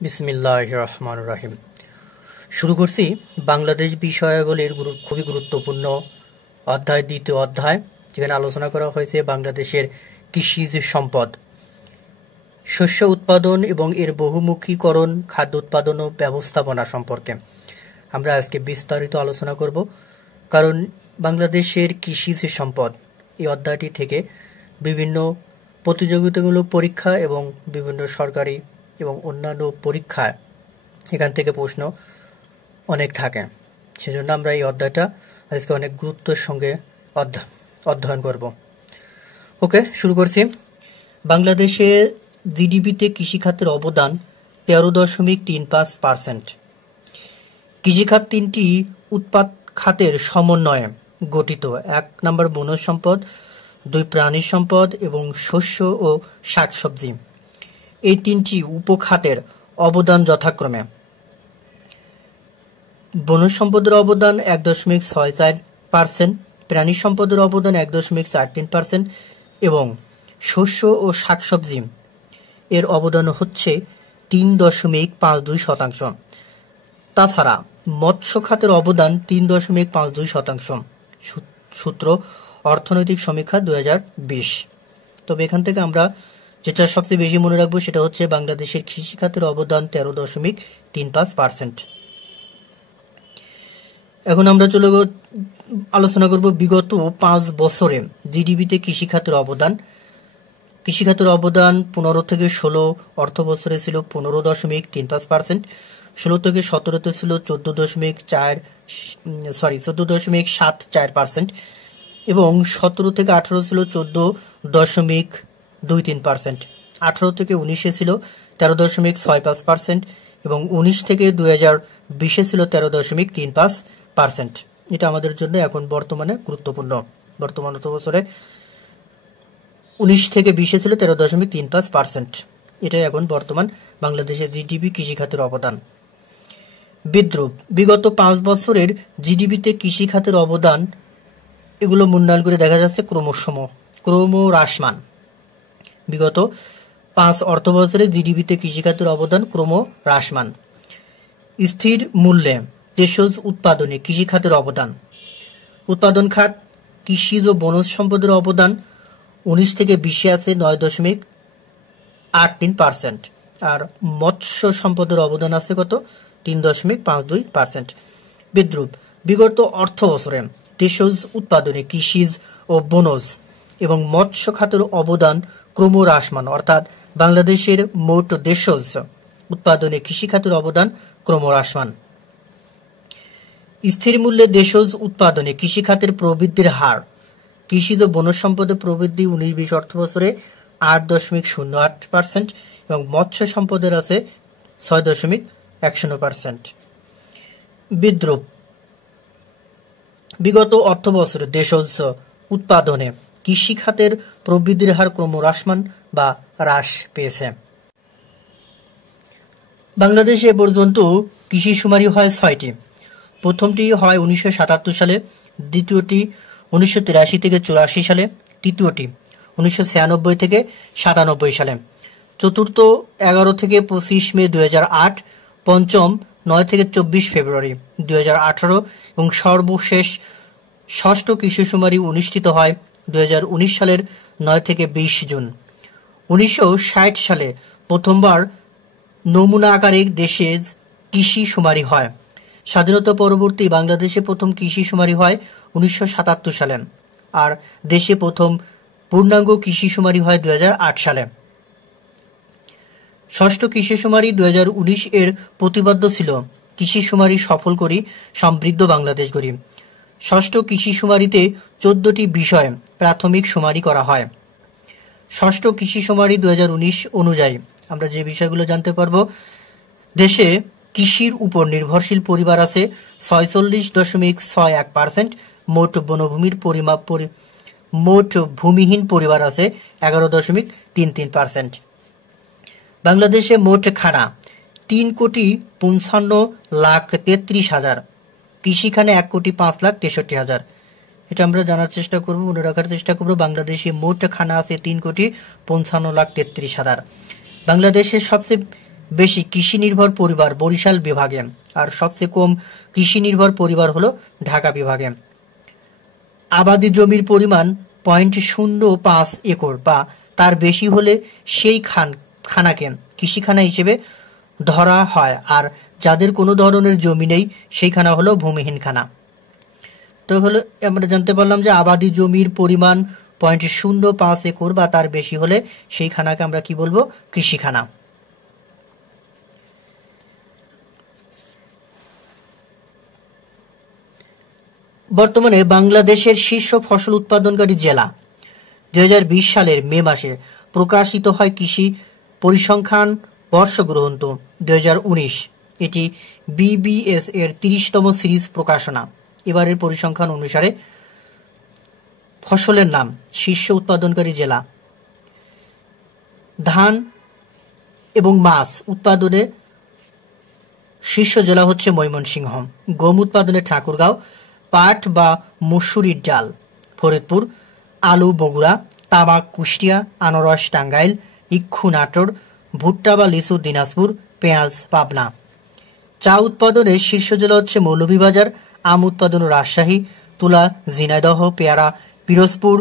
বিসমিল্লাহির রহমানির রহিম। শুরু করছি বাংলাদেশ বিষয়াবলীর খুবই গুরুত্বপূর্ণ অধ্যায়, দ্বিতীয় অধ্যায়, যেখানে আলোচনা করা হয়েছে বাংলাদেশের কৃষিজ সম্পদ, শস্য উৎপাদন এবং এর বহুমুখীকরণ, খাদ্য উৎপাদন ও ব্যবস্থাপনা সম্পর্কে আমরা আজকে বিস্তারিত আলোচনা করব। কারণ বাংলাদেশের কৃষিজ সম্পদ এই অধ্যায়টি থেকে বিভিন্ন প্রতিযোগিতামূলক পরীক্ষা এবং বিভিন্ন সরকারি এবং অন্যান্য পরীক্ষায় এখান থেকে প্রশ্ন অনেক থাকে। সেজন্য আমরা এই অধ্যায়টা আজকে অনেক গুরুত্বের সঙ্গে অধ্যয়ন করব। ওকে, শুরু করছি। বাংলাদেশে জিডিপিতে কৃষিখাতের অবদান 13.35%। কৃষিখাত তিনটি উৎপাদ খাতের সমন্বয়ে গঠিত। 1 নম্বর বনজ সম্পদ, 2 প্রাণী সম্পদ এবং শস্য ও শাকসবজি। এই তিনটি উপখাতের অবদান যথাক্রমে বনজ সম্পদের অবদান 1.64%, প্রাণী সম্পদের অবদান 1.43% এবং শস্য ও শাকসবজি এর অবদান হচ্ছে 3.52%। তাছাড়া মৎস্য খাতের অবদান 3.52%। সূত্র অর্থনৈতিক সমীক্ষা 2020। তবে এখান থেকে আমরা যেটা সবচেয়ে বেশি মনে রাখবো সেটা হচ্ছে বাংলাদেশের কৃষি খাতের অবদান 13.35%। এখন আমরা আলোচনা করব বিগত 5 বছরে জিডিপিতে কৃষি খাতের অবদান। কৃষি খাতের অবদান 15 থেকে 16 অর্থ বছরে ছিল 15.35%, 16 থেকে 17 ছিল 14.74% এবং 17 থেকে 18 ছিল 14.23%, 18 থেকে 19 ছিল 13.65% এবং 19 থেকে 2020 ছিল 13.35%। এটা আমাদের জন্য এখন বর্তমানে গুরুত্বপূর্ণ। বর্তমান অর্থ বছরে 19 থেকে 20 ছিল 13.35%। এটাই এখন বর্তমান বাংলাদেশের জিডিপি কৃষি খাতের অবদান। বিদ্রুপ বিগত 5 বছরের জিডিপিতে কৃষি খাতের অবদান, এগুলো মূল্যায়ন করে দেখা যাচ্ছে ক্রমহ্রাসমান। বিগত 5 অর্থ বছরে জিডিপিতে কৃষি খাতের অবদান ক্রমহ্রাসমান। স্থির মূল্যে দেশজ উৎপাদনে কৃষি খাতের অবদান। উৎপাদন খাত কৃষিজ ও বনজ সম্পদের অবদান 19 থেকে 20 আছে 9.83%, আর মৎস্য সম্পদের অবদান আছে কত? 3.52%। বিদ্রুপ বিগত অর্থ বছরে দেশজ উৎপাদনে কৃষিজ ও বনজ এবং মৎস্য খাতের অবদান ক্রমহ্রাসমান, অর্থাৎ বাংলাদেশের মোট দেশজ উৎপাদনে কৃষি খাতের অবদান ক্রমহ্রাসমান। স্থির মূল্যে দেশজ উৎপাদনে কৃষি খাতের প্রবৃদ্ধির হার। কৃষিজ ও বনজ সম্পদের প্রবৃদ্ধি 19-20 অর্থ বছরে 8.08% এবং মৎস্য সম্পদের আছে 6.10%। বিদ্রুপ বিগত অর্থ বছরে দেশজ উৎপাদনে কৃষি খাতের প্রবৃদ্ধির হার ক্রমহ্রাসমান বা হ্রাস পেয়েছে। বাংলাদেশে এ পর্যন্ত কৃষি শুমারি হয় 6টি। প্রথমটি হয় 1977 সালে, দ্বিতীয়টি 1983 থেকে 84 সালে, তৃতীয়টি 1996 থেকে 97 সালে, চতুর্থ 11 থেকে 25 মে 2008, পঞ্চম 9 থেকে 24 ফেব্রুয়ারি 2018 এবং সর্বশেষ ষষ্ঠ কৃষি শুমারি অনুষ্ঠিত হয় 2019 সালের 9 থেকে 20 জুন। 1960 সালে প্রথমবার নমুনা আকারে দেশে কৃষি শুমারি হয়। স্বাধীনতা পরবর্তী বাংলাদেশে প্রথম কৃষি শুমারি হয় 1977 সালে, আর দেশে প্রথম পূর্ণাঙ্গ কৃষি শুমারি হয় 2008 সালে। ষষ্ঠ কৃষি শুমারি 2019 এর প্রতিপাদ্য ছিল কৃষি শুমারি সফল করি, সমৃদ্ধ বাংলাদেশ গড়ি। ষষ্ঠ কৃষি শুমারিতে 14টি বিষয়ে প্রাথমিক শুমারি করা হয়। ষষ্ঠ কৃষি শুমারি 2019 অনুযায়ী আমরা যে বিষয়গুলো জানতে পারবো, দেশে কৃষির উপর নির্ভরশীল পরিবার আছে 46.61%, মোট ভূমিহীন পরিবার আছে 11.33%। বাংলাদেশে মোট খানা 3,55,33,000, কৃষিখানে 1,05,63,000। এটা আমরা জানার চেষ্টা করবো, মনে রাখার চেষ্টা করবো। বাংলাদেশে মোট খানা আছে 3,55,33,000। বাংলাদেশের সবচেয়ে বেশি কৃষি নির্ভর পরিবার বরিশাল বিভাগে, আর সবচেয়ে কম কৃষি নির্ভর পরিবার হলো ঢাকা বিভাগে। আবাদি জমির পরিমাণ 0.05 একর বা তার বেশি হলে সেই খানাকে কৃষিখানা হিসেবে ধরা হয়, আর যাদের কোনো ধরনের জমি নেই সেই খানা হলো ভূমিহীন খানা। তো হলো আমরা জানতে পারলাম যে আবাদি জমির পরিমাণ 0.05 একর বা তার বেশি হলে সেই খানাকে আমরা কি বলবো? কৃষিখানা। বর্তমানে বাংলাদেশের শীর্ষ ফসল উৎপাদনকারী জেলা 2020 সালের মে মাসে প্রকাশিত হয় কৃষি পরিসংখ্যান বর্ষগ্রন্থ 2019। এটি বিবিএস এর 30তম সিরিজ প্রকাশনা। এবারের পরিসংখ্যান অনুসারে ফসলের নাম, শীর্ষ উৎপাদনকারী জেলা। ধান এবং মাছ উৎপাদনে শীর্ষ জেলা হচ্ছে ময়মনসিংহ। গম উৎপাদনে ঠাকুরগাঁও। পাট বা মসুরির ডাল ফরিদপুর। আলু বগুড়া। তামাক কুষ্টিয়া। আনারস টাঙ্গাইল। ইক্ষু নাটোর। ভুট্টা বা লিচু দিনাজপুর। পেঁয়াজ পাবনা। চা উৎপাদনের শীর্ষ জেলা হচ্ছে মৌলভীবাজার। আম উৎপাদন রাজশাহী। তুলা ঝিনাইদহ। পেয়ারা পিরোজপুর।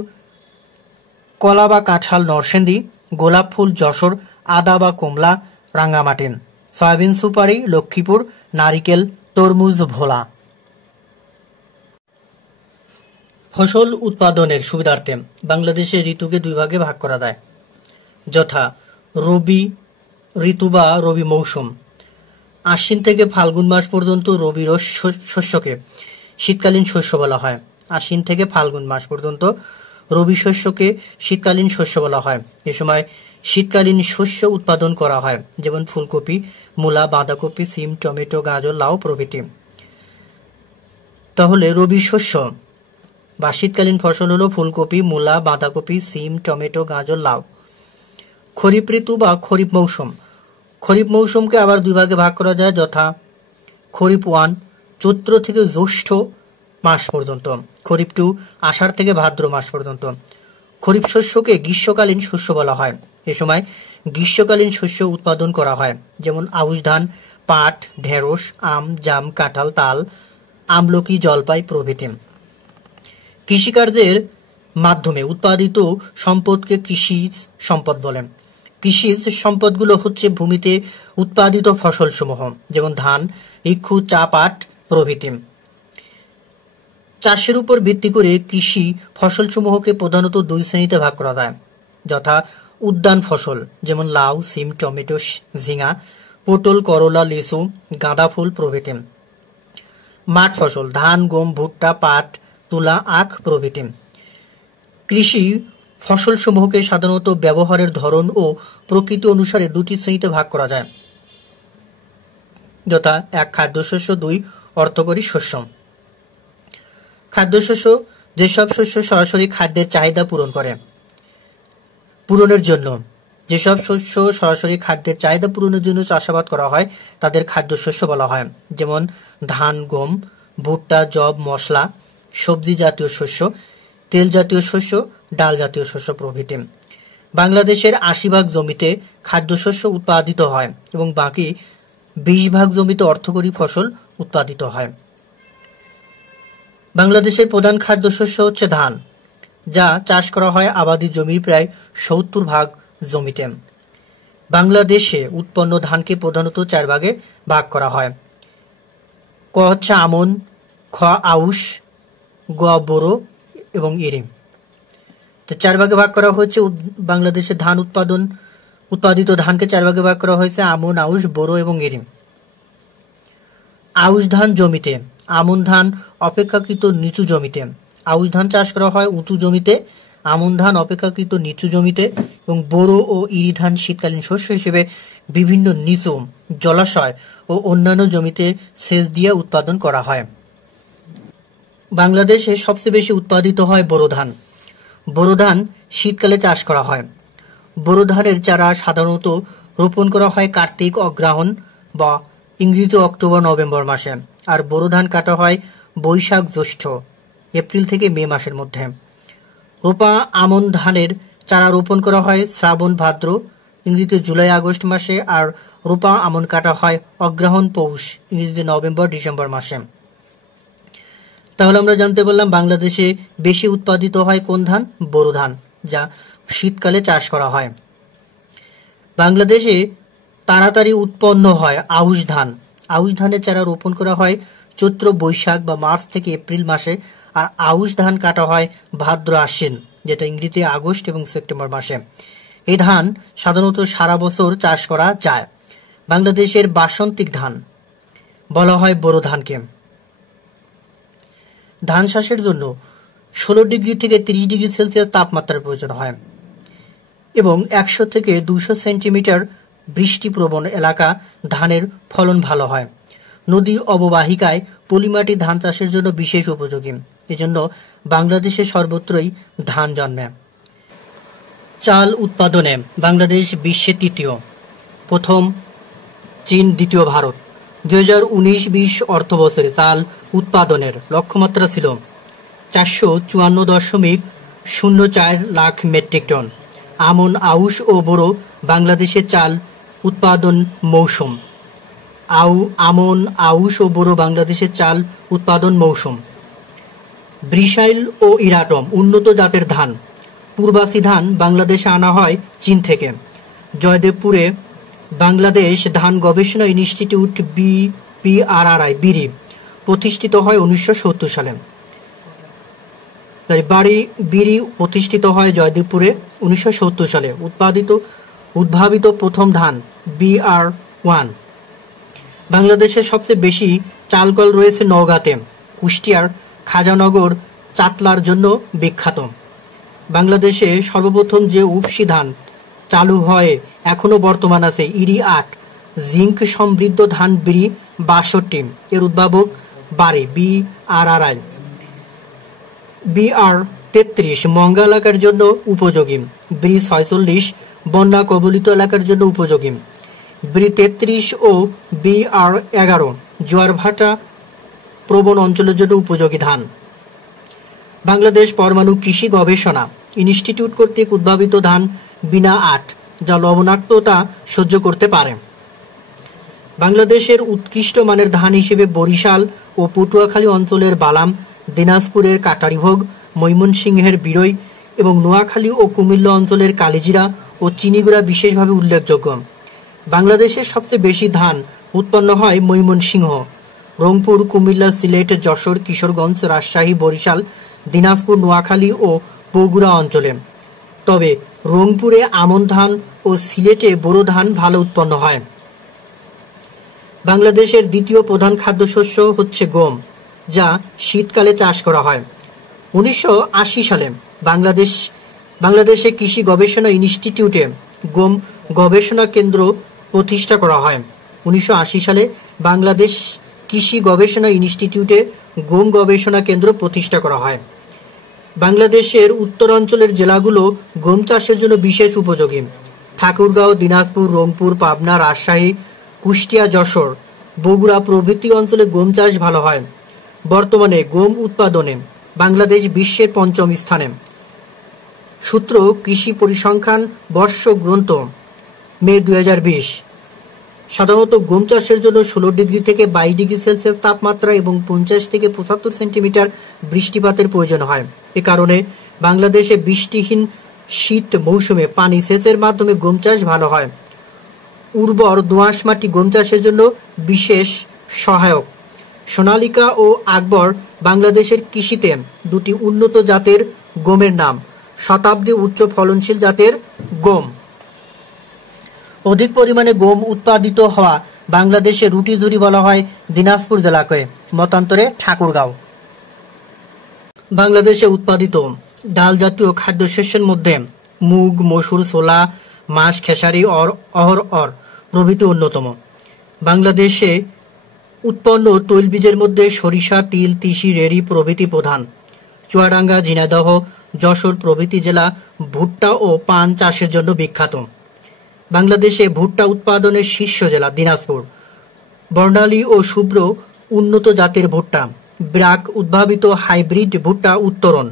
কলা বা কাঁঠাল নরসিংদী। গোলাপ ফুল যশোর। আদা বা কমলা রাঙ্গামাটি। সয়াবিন সুপারি লক্ষ্মীপুর। নারিকেল তরমুজ ভোলা। ফসল উৎপাদনের সুবিধার্থে বাংলাদেশে ঋতুকে দুই ভাগে ভাগ করা যায়, যথা রবি ঋতু বা রবি মৌসুম। আশ্বিন থেকে ফাল্গুন মাস পর্যন্ত রবি শস্যকে শীতকালীন শস্য বলা হয়। আশ্বিন থেকে ফাল্গুন মাস পর্যন্ত রবি শস্যকে শীতকালীন শস্য বলা হয়। এ সময় শীতকালীন শস্য উৎপাদন করা হয়, যেমন ফুলকপি, মূলা, বাঁধাকপি, সিম, টমেটো, গাজর, লাউ প্রভৃতি। তাহলে রবি শস্য বা শীতকালীন ফসল হলো ফুলকপি, মূলা, বাঁধাকপি, সিম, টমেটো, গাজর, লাউ। খরিফ ঋতু বা খরিফ মৌসুম। খরিফ মৌসুমকে আবার দুই ভাগে ভাগ করা যায়, যথা খরিফ 1 চৈত্র থেকে জ্যৈষ্ঠ মাস পর্যন্ত। খরিফ 2 আষাঢ় থেকে ভাদ্র মাস পর্যন্ত। খরিফ শস্যকে গ্রীষ্মকালীন শস্য বলা হয়। এ সময় গ্রীষ্মকালীন শস্য উৎপাদন করা হয়, যেমন আউশ ধান, পাট, ঢেঁড়স, আম, জাম, কাঁঠাল, তাল, আমলকি, জলপাই প্রভৃতি। কৃষিকার্যের মাধ্যমে উৎপাদিত সম্পদকে কৃষিজ সম্পদ বলে। কৃষিজ সম্পদগুলো হচ্ছে ভূমিতে উৎপাদিত ফসলসমূহ, যেমন ধান, ইক্ষু, চা, পাট প্রভৃতি। চাষের উপর ভিত্তি করে কৃষি ফসলসমূহকে প্রধানত দুই শ্রেণীতে ভাগ করা যায়, যথা উদ্যান ফসল, যেমন লাউ, সিম, টমেটো, ঝিঙা, পটল, করলা, লিচু, গাঁদা ফুল প্রভৃতি। মাঠ ফসল, ধান, গম, ভুট্টা, পাট, তুলা, আখ প্রভৃতি। কৃষি ফসলসমূহকে সাধারণত ব্যবহারের ধরন ও প্রকৃতি অনুসারে দুটি শ্রেণীতে ভাগ করা যায়, যথা 1 খাদ্যশস্য, 2 অর্থকরী শস্য। খাদ্যশস্য যেসব শস্য সরাসরি খাদ্যের চাহিদা পূরণের জন্য যেসব শস্য সরাসরি খাদ্যের চাহিদা পূরণের জন্য চাষাবাদ করা হয় তাদের খাদ্যশস্য বলা হয়, যেমন ধান, গম, ভুট্টা, যব, মশলা, সবজি জাতীয় শস্য, তেল জাতীয় শস্য, ডাল জাতীয় শস্য প্রভৃতি। বাংলাদেশের 80% জমিতে খাদ্যশস্য উৎপাদিত হয় এবং বাকি 20% জমিতে অর্থকরী ফসল উৎপাদিত হয়। বাংলাদেশের প্রধান খাদ্যশস্য হচ্ছে ধান, যা চাষ করা হয় আবাদি জমির প্রায় 70% জমিতে। বাংলাদেশে উৎপন্ন ধানকে প্রধানত 4 ভাগে ভাগ করা হয়। ক হচ্ছে আমন, খ আউশ, গ বোরো এবং ইরি। তো 4 ভাগে ভাগ করা হয়েছে বাংলাদেশের ধান উৎপাদিত ধানকে 4 ভাগে ভাগ করা হয়েছে আমন, আউশ, বোরো এবং ইরি। আউশ ধান জমিতে, আমন ধান অপেক্ষাকৃত নিচু জমিতে। আউশ ধান চাষ করা হয় উঁচু জমিতে, আমন ধান অপেক্ষাকৃত নিচু জমিতে এবং বোরো ও ইরি ধান শীতকালীন শস্য হিসেবে বিভিন্ন নিচু জলাশয় ও অন্যান্য জমিতে সেচ দিয়ে উৎপাদন করা হয়। বাংলাদেশে সবচেয়ে বেশি উৎপাদিত হয় বোরো ধান। বোরো ধান শীতকালে চাষ করা হয়। বোরো ধানের চারা সাধারণত রোপণ করা হয় কার্তিক অগ্রহায়ণ বা ইংরেজি অক্টোবর নভেম্বর মাসে, আর বোরো ধান কাটা হয় বৈশাখ জ্যৈষ্ঠ এপ্রিল থেকে মে মাসের মধ্যে। রোপা আমন ধানের চারা রোপণ করা হয় শ্রাবণ ভাদ্র ইংরেজি জুলাই আগস্ট মাসে, আর রোপা আমন কাটা হয় অগ্রহায়ণ পৌষ, ইংরেজিতে নভেম্বর ডিসেম্বর মাসে। তাহলে আমরা জানতে পারলাম বাংলাদেশে বেশি উৎপাদিত হয় কোন ধান? বোরো ধান, যা শীতকালে চাষ করা হয়। বাংলাদেশে তাড়াতাড়ি উৎপন্ন হয় আউশ ধান। আউশ ধানের চারা রোপণ করা হয় চৈত্র বৈশাখ বা মার্চ থেকে এপ্রিল মাসে, আর আউশ ধান কাটা হয় ভাদ্র আশ্বিন, যেটা ইংরেজিতে আগস্ট এবং সেপ্টেম্বর মাসে। এই ধান সাধারণত সারা বছর চাষ করা যায়। বাংলাদেশের বাসন্তিক ধান বলা হয় বোরো ধানকে। ধান চাষের জন্য 16 ডিগ্রি থেকে 30 ডিগ্রি সেলসিয়াস তাপমাত্রার প্রয়োজন হয় এবং 100 থেকে 200 সেন্টিমিটার বৃষ্টিপ্রবণ এলাকা ধানের ফলন ভালো হয়। নদী অববাহিকায় পলিমাটি ধান চাষের জন্য বিশেষ উপযোগী, এজন্য বাংলাদেশে সর্বত্রই ধান জন্মে। চাল উৎপাদনে বাংলাদেশ বিশ্বে তৃতীয়, প্রথম চীন, দ্বিতীয় ভারত। 2019-20 অর্থ বছরে চাল উৎপাদনের লক্ষ্যমাত্রা ছিল 454.04 লাখ মেট্রিক টন। আমন, আউশ ও বোরো বাংলাদেশের চাল উৎপাদন মৌসুম। আমন, আউশ ও বোরো বাংলাদেশের চাল উৎপাদন মৌসুম। ব্রিসাইল ও ইরাটম উন্নত জাতের ধান। পূর্বাসী ধান বাংলাদেশে আনা হয় চীন থেকে। জয়দেবপুরে বাংলাদেশ ধান গবেষণা ইনস্টিটিউট BPRRI বিরি প্রতিষ্ঠিত হয় 1970 সালে। বিরি প্রতিষ্ঠিত হয় জয়দেবপুরে 1970 সালে। উদ্ভাবিত প্রথম ধান BR1। বাংলাদেশের সবচেয়ে বেশি চালকল রয়েছে নওগাঁতে। কুষ্টিয়ার খাজানগর চাতলার জন্য বিখ্যাত। বাংলাদেশে সর্বপ্রথম যে উপসি ধান চালু হয় এখনো বর্তমান আছে ইরি 8, জিঙ্ক সমৃদ্ধ ধান বিরি 62, এর উদ্ভাবক বাড়ি BRRI। BR33 মঙ্গা এলাকার জন্য উপযোগী, বিরি 46 বন্যা কবলিত এলাকার জন্য উপযোগী। বিরি 33 ও BR11 জোয়ার ভাটা প্রবণ অঞ্চলের জন্য উপযোগী ধান। বাংলাদেশ পরমাণু কৃষি গবেষণা ইনস্টিটিউট কর্তৃক উদ্ভাবিত ধান বিনা 8, যা লবণাক্ততা সহ্য করতে পারে। বাংলাদেশের উৎকৃষ্ট মানের ধান হিসেবে বরিশাল ও পটুয়াখালী অঞ্চলের বালাম, দিনাজপুরের কাটারিভোগ, ময়মনসিংহের বিরই এবং নোয়াখালী ও কুমিল্লা অঞ্চলের কালিজিরা ও চিনিগুড়া বিশেষভাবে উল্লেখযোগ্য। বাংলাদেশের সবচেয়ে বেশি ধান উৎপন্ন হয় ময়মনসিংহ, রংপুর, কুমিল্লা, সিলেট, যশোর, কিশোরগঞ্জ, রাজশাহী, বরিশাল, দিনাজপুর, নোয়াখালী ও বগুড়া অঞ্চলে। তবে রংপুরে আমন ধান ও সিলেটে বোরো ধান ভালো উৎপন্ন হয়। বাংলাদেশের দ্বিতীয় প্রধান খাদ্যশস্য হচ্ছে গম, যা শীতকালে চাষ করা হয়। 1980 সালে বাংলাদেশে কৃষি গবেষণা ইনস্টিটিউটে গম গবেষণা কেন্দ্র প্রতিষ্ঠা করা হয়। 1980 সালে বাংলাদেশ কৃষি গবেষণা ইনস্টিটিউটে গম গবেষণা কেন্দ্র প্রতিষ্ঠা করা হয়। বাংলাদেশের উত্তরাঞ্চলের জেলাগুলো গম চাষের জন্য বিশেষ উপযোগী। ঠাকুরগাঁও, দিনাজপুর, রংপুর, পাবনা, রাজশাহী, কুষ্টিয়া, যশোর, বগুড়া প্রভৃতি অঞ্চলে গম চাষ ভালো হয়। বর্তমানে গম উৎপাদনে বাংলাদেশ বিশ্বের 5ম স্থানে। সূত্র কৃষি পরিসংখ্যান বর্ষ গ্রন্থ, মে 2020। সাধারণত গম চাষের জন্য 16 ডিগ্রি থেকে 22 ডিগ্রি সেলসিয়াস তাপমাত্রা এবং 50 থেকে 75 সেন্টিমিটার বৃষ্টিপাতের প্রয়োজন হয়। এ কারণে বাংলাদেশে বৃষ্টিহীন শীত মৌসুমে পানি সেচের মাধ্যমে গম চাষ ভালো হয়। উর্বর দোআঁশ মাটি গম চাষের জন্য বিশেষ সহায়ক। সোনালিকা ও আকবর বাংলাদেশের কৃষিতে দুটি উন্নত জাতের গমের নাম। শতাব্দী উচ্চ ফলনশীল জাতের গম। অধিক পরিমাণে গম উৎপাদিত হওয়া বাংলাদেশে রুটিঝুরি বলা হয় দিনাজপুর জেলাকে, মতান্তরে ঠাকুরগাঁও। বাংলাদেশে উৎপাদিত ডাল জাতীয় খাদ্যশস্যের মধ্যে মুগ, মসুর, ছোলা, মাস, খেসারি, অহর প্রভৃতি অন্যতম। বাংলাদেশে উৎপন্ন তৈলবীজের মধ্যে সরিষা, তিল, তিসি, রেড়ি প্রভৃতি প্রধান। চুয়াডাঙ্গা, ঝিনাইদহ, যশোর প্রভৃতি জেলা ভুট্টা ও পান চাষের জন্য বিখ্যাত। বাংলাদেশে ভুট্টা উৎপাদনের শীর্ষ জেলা দিনাজপুর। বর্ণালী ও শুভ্র উন্নত জাতের ভুট্টা। ব্রাক উদ্ভাবিত হাইব্রিড ভুট্টা উত্তরণ।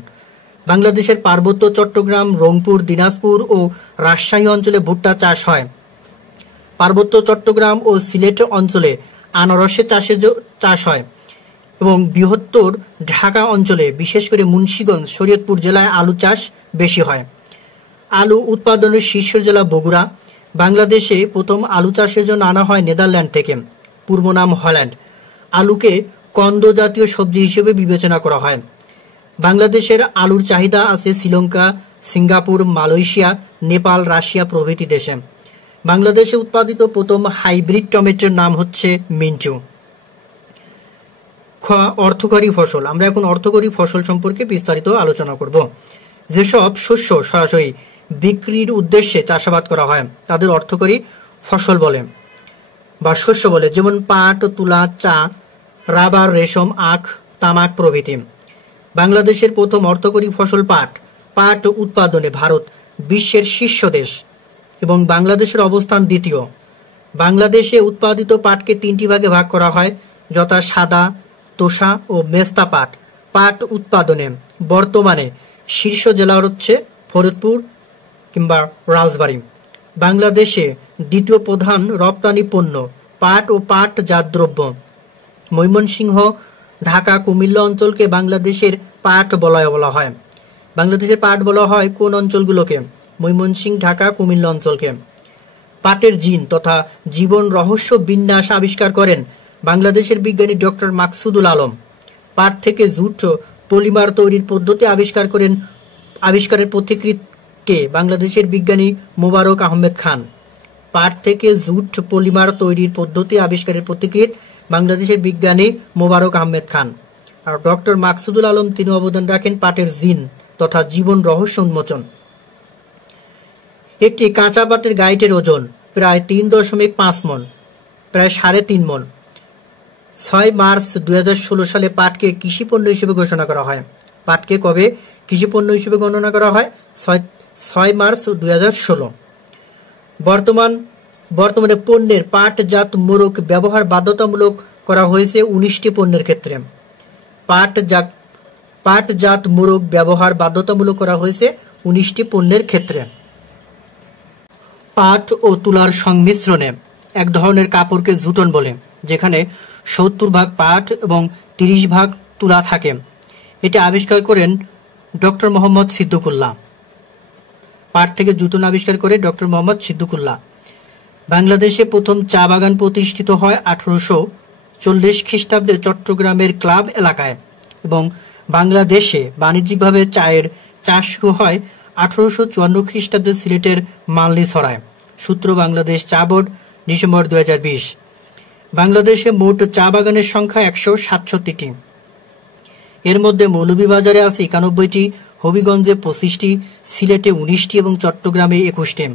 বাংলাদেশের পার্বত্য চট্টগ্রাম, রংপুর, দিনাজপুর ও রাজশাহী অঞ্চলে ভুট্টা চাষ হয়। পার্বত্য চট্টগ্রাম ও সিলেট অঞ্চলে আনারসের চাষ হয় এবং বৃহত্তর ঢাকা অঞ্চলে বিশেষ করে মুন্সিগঞ্জ, শরীয়তপুর জেলায় আলু চাষ বেশি হয়। আলু উৎপাদনের শীর্ষ জেলা বগুড়া। বাংলাদেশে প্রথম আলু চাষের জন্য আনা হয় নেদারল্যান্ড থেকে, পূর্ব নাম হল্যান্ড। আলুকে কন্দ জাতীয় সবজি হিসেবে বিবেচনা করা হয়। বাংলাদেশের আলুর চাহিদা আছে Sri Lanka, Singapore, Malaysia, Nepal, Russia প্রভৃতি দেশে। বাংলাদেশে উৎপাদিত প্রথম হাইব্রিড টমেটোর নাম হচ্ছে মিন্টু। অর্থকরী ফসল। আমরা এখন অর্থকরী ফসল সম্পর্কে বিস্তারিত আলোচনা করব। যেসব শস্য সরাসরি বিক্রির উদ্দেশ্যে চাষাবাদ করা হয় তাদের অর্থকরী ফসল বলে বা শস্য বলে, যেমন পাট, তুলা, চা, রাবার, রেশম, আখ, তামাক প্রভৃতি। বাংলাদেশের প্রথম অর্থকরী ফসল পাট। পাট উৎপাদনে ভারত বিশ্বের শীর্ষ দেশ এবং বাংলাদেশের অবস্থান দ্বিতীয়। বাংলাদেশে উৎপাদিত পাটকে তিনটি ভাগে ভাগ করা হয়, যথা সাদা, তোষা ও মেস্তা পাট। পাট উৎপাদনে বর্তমানে শীর্ষ জেলা হচ্ছে ফরিদপুর কিংবা রাজবাড়ী। বাংলাদেশে দ্বিতীয় প্রধান রপ্তানি পণ্য পাট ও পাটজাত দ্রব্য। ময়মনসিংহ, ঢাকা, কুমিল্লা অঞ্চলকে বাংলাদেশের পাট বলা হয়। বাংলাদেশের পাট বলা হয় কোন অঞ্চলগুলোকে? ময়মনসিংহ, ঢাকা, কুমিল্লা অঞ্চলকে। পাটের জিন তথা জীবন রহস্য বিন্যাস আবিষ্কার করেন বাংলাদেশের বিজ্ঞানী ডক্টর মাকসুদুল আলম। পাট থেকে জুট পলিমার তৈরির পদ্ধতি আবিষ্কারের পথিকৃৎ কে? বাংলাদেশের বিজ্ঞানী মোবারক আহমেদ খান। পাট থেকে জুট পলিমার তৈরির পদ্ধতি আবিষ্কারের পথিকৃৎ বাংলাদেশের বিজ্ঞানী মোবারক আহমেদ খান। আর ডক্টর মাকসুদুল আলম তিনি অবদান রাখেন পাটের জিন তথা জীবন রহস্য উন্মোচন। একটি কাঁচা পাটের গাইটের ওজন প্রায় 3.5 মণ, প্রায় 3.5 মণ। 6 মার্চ 2016 সালে পাটকে কৃষিপণ্য হিসেবে ঘোষণা করা হয়। পাটকে কবে কৃষিপণ্য হিসেবে গণনা করা হয়? 6 মার্চ 2016। বর্তমানে পণ্যের পাটজাত মোড়ক ব্যবহার বাধ্যতামূলক করা হয়েছে 19টি পণ্যের ক্ষেত্রে। পাটজাত মোড়ক ব্যবহার বাধ্যতামূলক করা হয়েছে 19টি পণ্যের ক্ষেত্রে। পাট ও তুলার সংমিশ্রণে এক ধরনের কাপড়কে জুটন বলে, যেখানে 70% পাট এবং 30% তুলা থাকে। এটি আবিষ্কার করেন ডক্টর মোহাম্মদ সিদ্দিকুল্লাহ। পাট থেকে জুটন আবিষ্কার করে ডক্টর মোহাম্মদ সিদ্দিকুল্লাহ। বাংলাদেশে প্রথম চা বাগান প্রতিষ্ঠিত হয় 1840 খ্রিস্টাব্দে চট্টগ্রামের ক্লাব এলাকায় এবং বাংলাদেশে বাণিজ্যিকভাবে চায়ের চাষ শুরু হয় 1854 খ্রিস্টাব্দে সিলেটের মালনীছড়ায়। সূত্র বাংলাদেশ চা বোর্ড, ডিসেম্বর 2020। বাংলাদেশে মোট চা বাগানের সংখ্যা 167টি। এর মধ্যে মৌলভীবাজারে আছে 91টি, হবিগঞ্জে 25টি, সিলেটে 19টি এবং চট্টগ্রামে 21টি।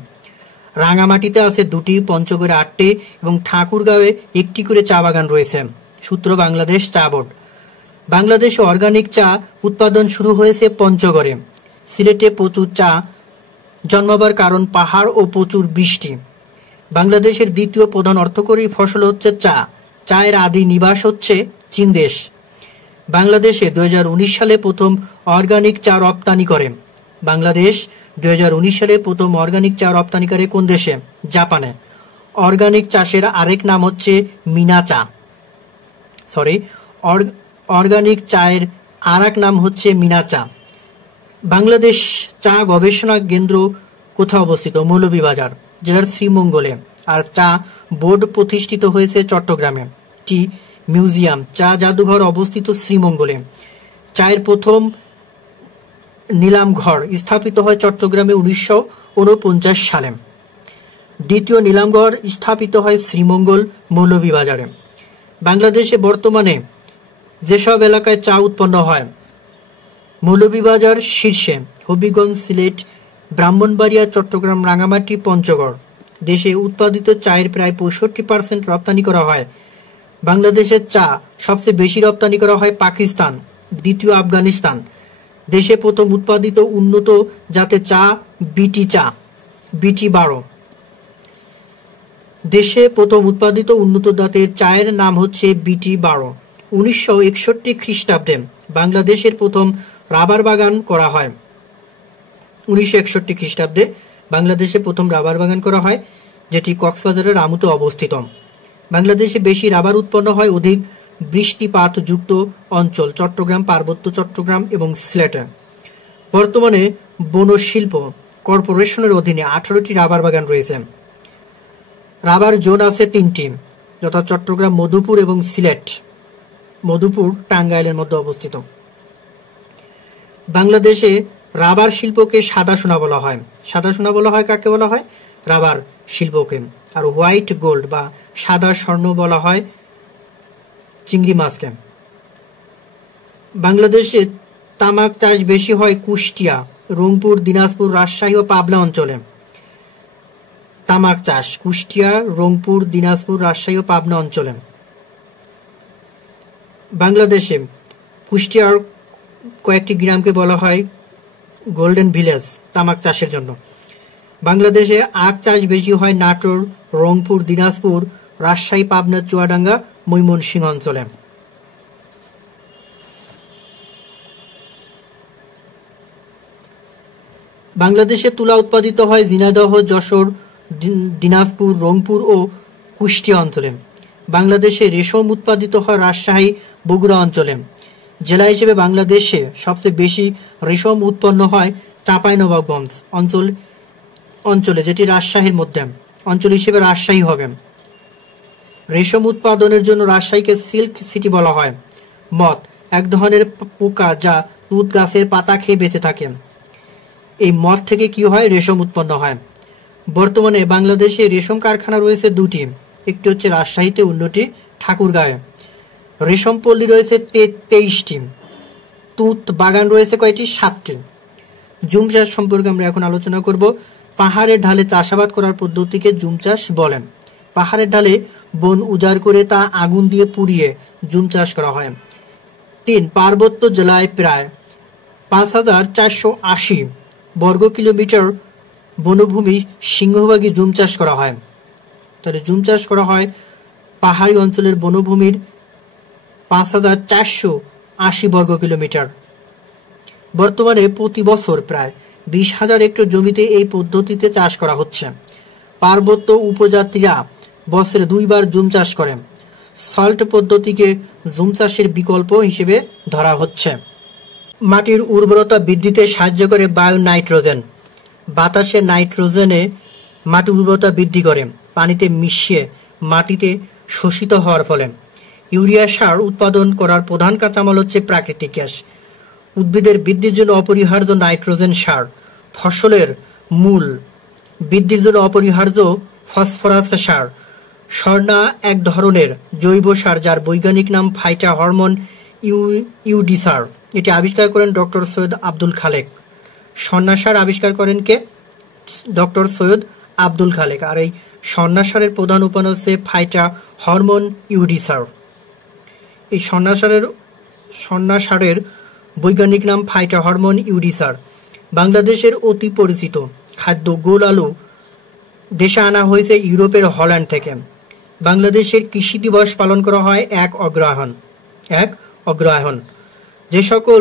রাঙামাটিতে আছে 2টি, পঞ্চগড়ে 8টি এবং ঠাকুরগাঁওয়ে 1টি করে চা বাগান রয়েছে। সূত্র বাংলাদেশ চা বোর্ড। বাংলাদেশে অর্গানিক চা উৎপাদন শুরু হয়েছে পঞ্চগড়ে। সিলেটে প্রচুর চা জন্মাবার কারণ পাহাড় ও প্রচুর বৃষ্টি। বাংলাদেশের দ্বিতীয় প্রধান অর্থকরী ফসল হচ্ছে চা। চায়ের আদি নিবাস হচ্ছে চীন দেশ। বাংলাদেশে 2019 সালে প্রথম অর্গানিক চা রপ্তানি করে। বাংলাদেশ 2019 সালে প্রথম অর্গানিক চা রপ্তানি করে কোন দেশে? জাপানে। অর্গানিক চাষের আরেক নাম হচ্ছে মিনা চা। অর্গানিক চায়ের আরেক নাম হচ্ছে মিনা চা। বাংলাদেশ চা গবেষণা কেন্দ্র কোথায় অবস্থিত? মৌলভীবাজার জেলার শ্রীমঙ্গলে। আর চা বোর্ড প্রতিষ্ঠিত হয়েছে চট্টগ্রামে। টি মিউজিয়াম, চা জাদুঘর অবস্থিত শ্রীমঙ্গলে। চায়ের প্রথম নিলাম ঘর স্থাপিত হয় চট্টগ্রামে 1949 সালে। দ্বিতীয় নিলামঘর স্থাপিত হয় শ্রীমঙ্গল, মৌলভীবাজারে। বাংলাদেশে বর্তমানে যেসব এলাকায় চা উৎপন্ন হয়: মৌলভীবাজার শীর্ষে, হবিগঞ্জ, সিলেট, ব্রাহ্মণবাড়িয়া, চট্টগ্রাম, রাঙামাটি, পঞ্চগড়। দেশে উৎপাদিত চায়ের প্রায় 65% রপ্তানি করা হয়। বাংলাদেশের চা সবচেয়ে বেশি রপ্তানি করা হয় পাকিস্তান, দ্বিতীয় আফগানিস্তান। দেশে প্রথম উৎপাদিত উন্নত জাতের চা বিটি চা, বিটি 12। দেশে প্রথম উৎপাদিত উন্নত জাতের চায়ের নাম হচ্ছে বিটি 12। 1961 খ্রিস্টাব্দে বাংলাদেশের প্রথম রাবার বাগান করা হয়। 1961 খ্রিস্টাব্দে বাংলাদেশে প্রথম রাবার বাগান করা হয়, যেটি কক্সবাজারের আমুতে অবস্থিত। বাংলাদেশে বেশি রাবার উৎপন্ন হয় অধিক বৃষ্টিপাত যুক্ত অঞ্চল চট্টগ্রাম, পার্বত্য চট্টগ্রাম এবং সিলেটে। বর্তমানে বন শিল্প কর্পোরেশনের অধীনে 18টি রাবার বাগান রয়েছে। রাবার জোন আছে 3টি, যথা চট্টগ্রাম, মধুপুর এবং সিলেট। মধুপুর টাঙ্গাইলের মধ্যে অবস্থিত। বাংলাদেশে রাবার শিল্পকে সাদা সোনা বলা হয়। সাদা সোনা বলা হয় কাকে বলা হয়? রাবার শিল্পকে। আর হোয়াইট গোল্ড বা সাদা স্বর্ণ বলা হয় চিংড়ি মাছকে। বাংলাদেশে তামাক চাষ বেশি হয় কুষ্টিয়া, রংপুর, দিনাজপুর, রাজশাহী ও পাবনা অঞ্চলে। তামাক চাষ কুষ্টিয়া, রংপুর, দিনাজপুর, রাজশাহী ও পাবনা অঞ্চলে। বাংলাদেশে কুষ্টিয়ার কয়েকটি গ্রামকে বলা হয় গোল্ডেন ভিলেজ তামাক চাষের জন্য। বাংলাদেশে আখ চাষ বেশি হয় নাটোর, রংপুর, দিনাজপুর, রাজশাহী, পাবনা, চুয়াডাঙ্গা, ময়মনসিংহ অঞ্চলে। বাংলাদেশে তুলা উৎপাদিত হয় ঝিনাইদহ, যশোর, দিনাজপুর, রংপুর ও কুষ্টিয়া অঞ্চলে। বাংলাদেশে রেশম উৎপাদিত হয় রাজশাহী, বগুড়া অঞ্চলে। জেলা হিসেবে বাংলাদেশে সবচেয়ে বেশি রেশম উৎপন্ন হয় চাঁপাইনবাবগঞ্জ অঞ্চলে, যেটি রাজশাহীর মধ্যে। অঞ্চল হিসেবে রাজশাহী হবে। রেশম উৎপাদনের জন্য রাজশাহীকে সিল্ক সিটি বলা হয়। মথ এক ধরনের পোকা যা তুঁত গাছের পাতা খেয়ে বেঁচে থাকে। এই মথ থেকে কি হয়? রেশম উৎপন্ন হয়। বর্তমানে বাংলাদেশে রেশম কারখানা রয়েছে 2টি, একটি হচ্ছে রাজশাহীতে, অন্যটি ঠাকুরগাঁয়ে। রেশম পল্লী রয়েছে 23টি। তুঁত বাগান রয়েছে কয়টি? 7টি। জুম চাষ সম্পর্কে আমরা এখন আলোচনা করব। পাহাড়ের ঢালে চাষাবাদ করার পদ্ধতিকে জুম চাষ বলেন। পাহাড়ের ঢালে বন উজাড় করে তা আগুন দিয়ে পুড়িয়ে জুম চাষ করা হয়। 3. পার্বত্য জেলায় প্রায় 5480 বর্গ কিলোমিটার বনভূমি সিংহভাগই জুম চাষ করা হয়। তাহলে জুম চাষ করা হয় পাহাড়ি অঞ্চলের বনভূমির 5480 বর্গ কিলোমিটার। বর্তমানে প্রতি বছর প্রায় 20,000 হেক্টর জমিতে এই পদ্ধতিতে চাষ করা হচ্ছে। পার্বত্য উপজাতিরা বছরে 2 বার জুম চাষ করে। সল্ট পদ্ধতিকে জুম চাষের বিকল্প হিসেবে ধরা হচ্ছে। মাটির উর্বরতা বৃদ্ধিতে সাহায্য করে বায়ু নাইট্রোজেন। বাতাসে নাইট্রোজেনে মাটির উর্বরতা বৃদ্ধি করে পানিতে মিশিয়ে মাটিতে শোষিত হওয়ার ফলে। ইউরিয়া সার উৎপাদন করার প্রধান কাঁচামাল হচ্ছে প্রাকৃতিক গ্যাস। উদ্ভিদের বৃদ্ধির জন্য অপরিহার্য নাইট্রোজেন সার। ফসলের মূল বৃদ্ধির জন্য অপরিহার্য ফসফরাস সার। স্বর্ণা এক ধরনের জৈব সার যার বৈজ্ঞানিক নাম ফাইটা হরমোন ইউডিসার। এটি আবিষ্কার করেন ডক্টর সৈয়দ আব্দুল খালেক। স্বর্ণা সার আবিষ্কার করেন কে? ডক্টর সৈয়দ আব্দুল খালেক। আর এই স্বর্ণা সারের প্রধান উপাদান হচ্ছে ফাইটা হরমোন ইউডিসার। এই স্বর্ণা সারের বৈজ্ঞানিক নাম ফাইটা হরমোন ইউডিসার। বাংলাদেশের অতি পরিচিত খাদ্য গোল আলু দেশে আনা হয়েছে ইউরোপের হল্যান্ড থেকে। বাংলাদেশের কৃষি দিবস পালন করা হয় 1 অগ্রহায়ণ। যে সকল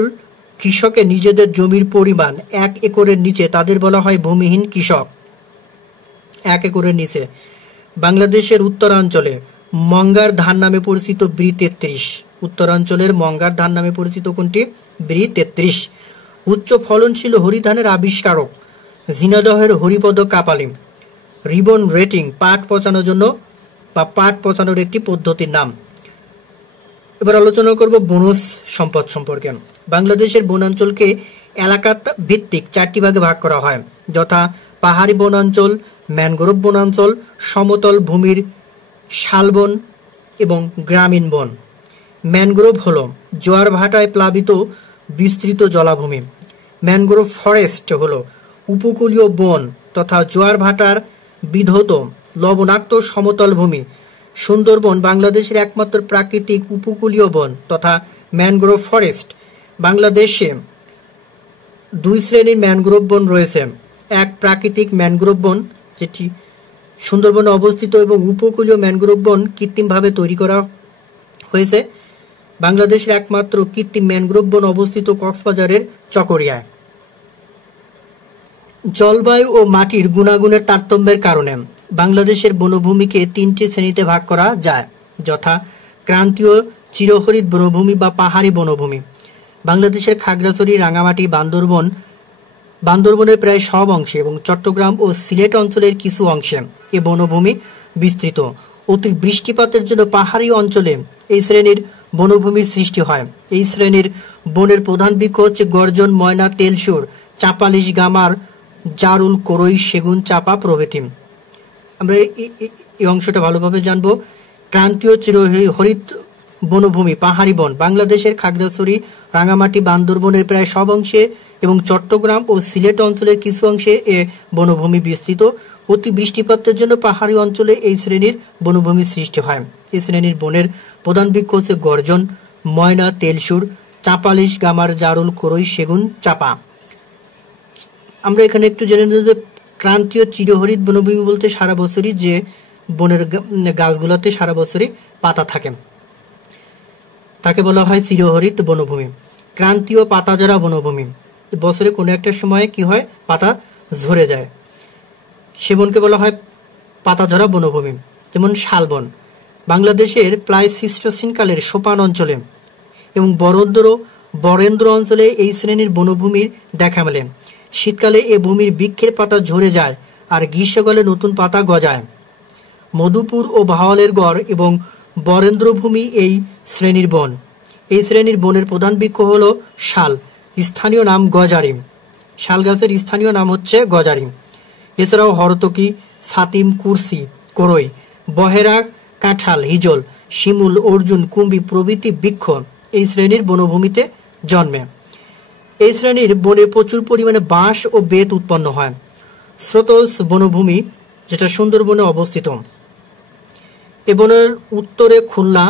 কৃষকের নিজেদের জমির পরিমাণ 1 একরের নিচে তাদের বলা হয় ভূমিহীন কৃষক। 1 একরের নিচে। বাংলাদেশের উত্তরাঞ্চলে মঙ্গার ধান নামে পরিচিত ব্রি 33। উত্তরাঞ্চলের মঙ্গার ধান নামে পরিচিত কোনটি? ব্রি 33। উচ্চ ফলনশীল হরিধানের আবিষ্কারক ঝিনাইদহের হরিপদ কাপালি। রিবন রেটিং পাট পচানোর জন্য বা পাট পচানোর একটি পদ্ধতির নাম। এবার আলোচনা করব বনজ সম্পদ সম্পর্কে। বাংলাদেশের বনাঞ্চলকে এলাকা ভিত্তিক 4টি ভাগে ভাগ করা হয়, যথা পাহাড়ি বনাঞ্চল, ম্যানগ্রোভ বনাঞ্চল, সমতল ভূমির শালবন এবং গ্রামীণ বন। ম্যানগ্রোভ হল জোয়ার ভাটায় প্লাবিত বিস্তৃত জলাভূমি। ম্যানগ্রোভ ফরেস্ট হল উপকূলীয় বন তথা জোয়ার ভাটার বিধৌত লবণাক্ত সমতল ভূমি। সুন্দরবন বাংলাদেশের একমাত্র প্রাকৃতিক উপকূলীয় বন তথা ম্যানগ্রোভ ফরেস্ট। বাংলাদেশে 2 শ্রেণীর ম্যানগ্রোভ বন রয়েছে। এক প্রাকৃতিক ম্যানগ্রোভ বন যেটি সুন্দরবনে অবস্থিত এবং উপকূলীয় ম্যানগ্রোভ বন কৃত্রিমভাবে তৈরি করা হয়েছে। বাংলাদেশের একমাত্র কৃত্রিম ম্যানগ্রোভ বন অবস্থিত কক্সবাজারের চকরিয়ায়। জলবায়ু ও মাটির গুণাগুণের তারতম্যের কারণে বাংলাদেশের বনভূমিকে 3টি শ্রেণীতে ভাগ করা যায়, যথা ক্রান্তীয় চিরহরিত বনভূমি বা পাহাড়ি বনভূমি। বাংলাদেশের খাগড়াছড়ি, রাঙামাটি, বান্দরবনের প্রায় সব অংশে এবং চট্টগ্রাম ও সিলেট অঞ্চলের কিছু অংশে এ বনভূমি বিস্তৃত। অতি বৃষ্টিপাতের জন্য পাহাড়ি অঞ্চলে এই শ্রেণীর বনভূমির সৃষ্টি হয়। এই শ্রেণীর বনের প্রধান বৃক্ষ হচ্ছে গর্জন, ময়না, তেলসুর, চাপালিশ, গামার, জারুল, করই, সেগুন, চাপা প্রভৃতি। আমরা এই অংশটা ভালোভাবে জানবো। ক্রান্তীয় চিরহরিত বনভূমি পাহাড়ি বন বাংলাদেশের খাগড়াছড়ি, রাঙামাটি, বান্দরবনের প্রায় সব অংশে এবং চট্টগ্রাম ও সিলেট অঞ্চলের কিছু অংশে এ বনভূমি বিস্তৃত। অতি বৃষ্টিপাতের জন্য পাহাড়ি অঞ্চলে এই শ্রেণীর বনভূমি সৃষ্টি হয়। এই শ্রেণীর বনের প্রধান বৃক্ষ হচ্ছে গর্জন, ময়না, তেলসুর, চাপালিশ, গামার, জারুল, করই, সেগুন, চাপা। আমরা এখানে একটু জেনে নেব যে ক্রান্তীয় চিরহরিত বনভূমি বলতে সারা বছরই যে বনের গাছগুলোতে সারা বছরই পাতা থাকে তাকে বলা হয় চিরহরিত বনভূমি। ক্রান্তীয় পাতাঝরা বনভূমি, বছরে কোনো একটা সময়ে কি হয়, পাতা ঝরে যায়, সে বনকে বলা হয় পাতাঝরা বনভূমি। যেমন শালবন বাংলাদেশের প্লাইসিস্টোসিন কালের সোপান অঞ্চলে এবং বরেন্দ্র অঞ্চলে এই শ্রেণীর বনভূমির দেখা মেলে। শীতকালে এ ভূমির বৃক্ষের পাতা ঝরে যায় আর গ্রীষ্মকালে নতুন পাতা গজায়। মধুপুর ও ভাওয়ালের গড় এবং বরেন্দ্র ভূমি এই শ্রেণীর বন। এই শ্রেণীর বনের প্রধান বৃক্ষ হল শাল, স্থানীয় নাম গজারিম। শাল গাছের স্থানীয় নাম হচ্ছে গজারিম। এছাড়াও হরতকি, ছাতিম, কুরসি, করই, বহেরা, কাঁঠাল, হিজল, শিমুল, অর্জুন, কুম্ভি প্রভৃতি বৃক্ষ এই শ্রেণীর বনভূমিতে জন্মে। এই শ্রেণীর বনে প্রচুর পরিমাণে বাঁশ ও বেত উৎপন্ন হয়। স্রোতস বনভূমি যেটা সুন্দরবনে অবস্থিত। এ বনের উত্তরে খুলনা,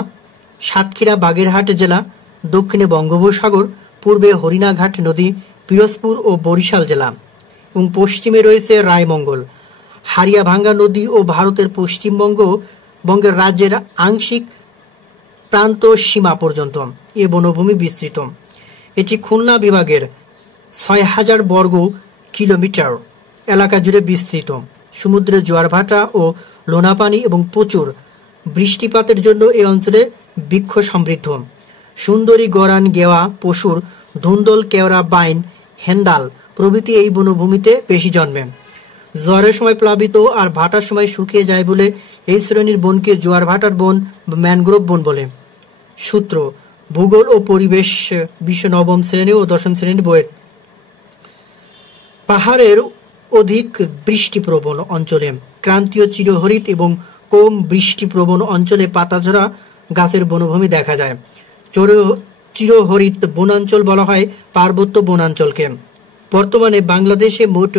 সাতক্ষীরা, বাগেরহাট জেলা, দক্ষিণে বঙ্গোপসাগর, পূর্বে হরিণাঘাট নদী, পিরোজপুর ও বরিশাল জেলা এবং পশ্চিমে রয়েছে রায়মঙ্গল, হারিয়াভাঙ্গা নদী ও ভারতের পশ্চিমবঙ্গের রাজ্যের আংশিক প্রান্ত সীমা পর্যন্ত এ বনভূমি বিস্তৃত। এটি খুলনা বিভাগের ৬,০০০ বর্গ কিলোমিটার এলাকা জুড়ে বিস্তৃত। সমুদ্রের জোয়ারভাটা ও লোনাপানি এবং প্রচুর বৃষ্টিপাতের জন্য এই অঞ্চলে বৃক্ষ সমৃদ্ধ। সুন্দরী, গরান, গেওয়া, পশুর, ধুন্দল, কেওড়া, বাইন, হেন্দাল প্রভৃতি এই বনভূমিতে বেশি জন্মে। জোয়ারের সময় প্লাবিত আর ভাটার সময় শুকিয়ে যায় বলে এই শ্রেণীর বনকে জোয়ার ভাটার বন বা ম্যানগ্রোভ বন বলে। সূত্র: ভূগোল ও পরিবেশ, বিশ্ব ৯ম শ্রেণী ও ১০ম শ্রেণীর বইয়ের। পাহাড়ের অধিক বৃষ্টিপ্রবণ অঞ্চলে ক্রান্তীয় চিরহরিত এবং কম বৃষ্টিপ্রবণ অঞ্চলে পাতাঝরা গাছের বনভূমি দেখা যায়। চিরহরিত বনাঞ্চল বলা হয় পার্বত্য বনাঞ্চলকে। বর্তমানে বাংলাদেশে মোট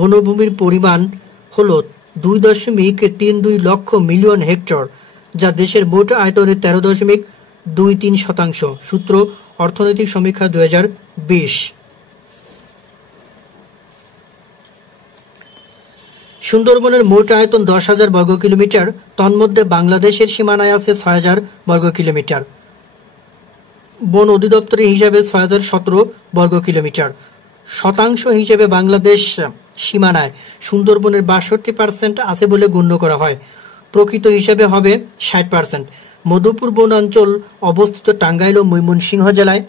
বনভূমির পরিমাণ হল ২.৩২ লক্ষ মিলিয়ন হেক্টর, যা দেশের মোট আয়তনের ১৩.২৩%। সূত্র: অর্থনৈতিক সমীক্ষা ২০২০। সুন্দরবনের মোট আয়তন ১০,০০০ বর্গ কিলোমিটার, তন্মধ্যে বাংলাদেশের সীমানায় আছে ৬,০০০ বর্গ কিলোমিটার। বন অধিদপ্তরের হিসাবে ৬,০১৭ বর্গ কিলোমিটার। শতাংশ হিসেবে বাংলাদেশ সীমানায় সুন্দরবনের ৬২% আছে বলে গণ্য করা হয়। প্রকৃত হিসাবে হবে ৬০%। মধুপুর বনাঞ্চল অবস্থিত টাঙ্গাইল ও ময়মনসিংহ জেলায়।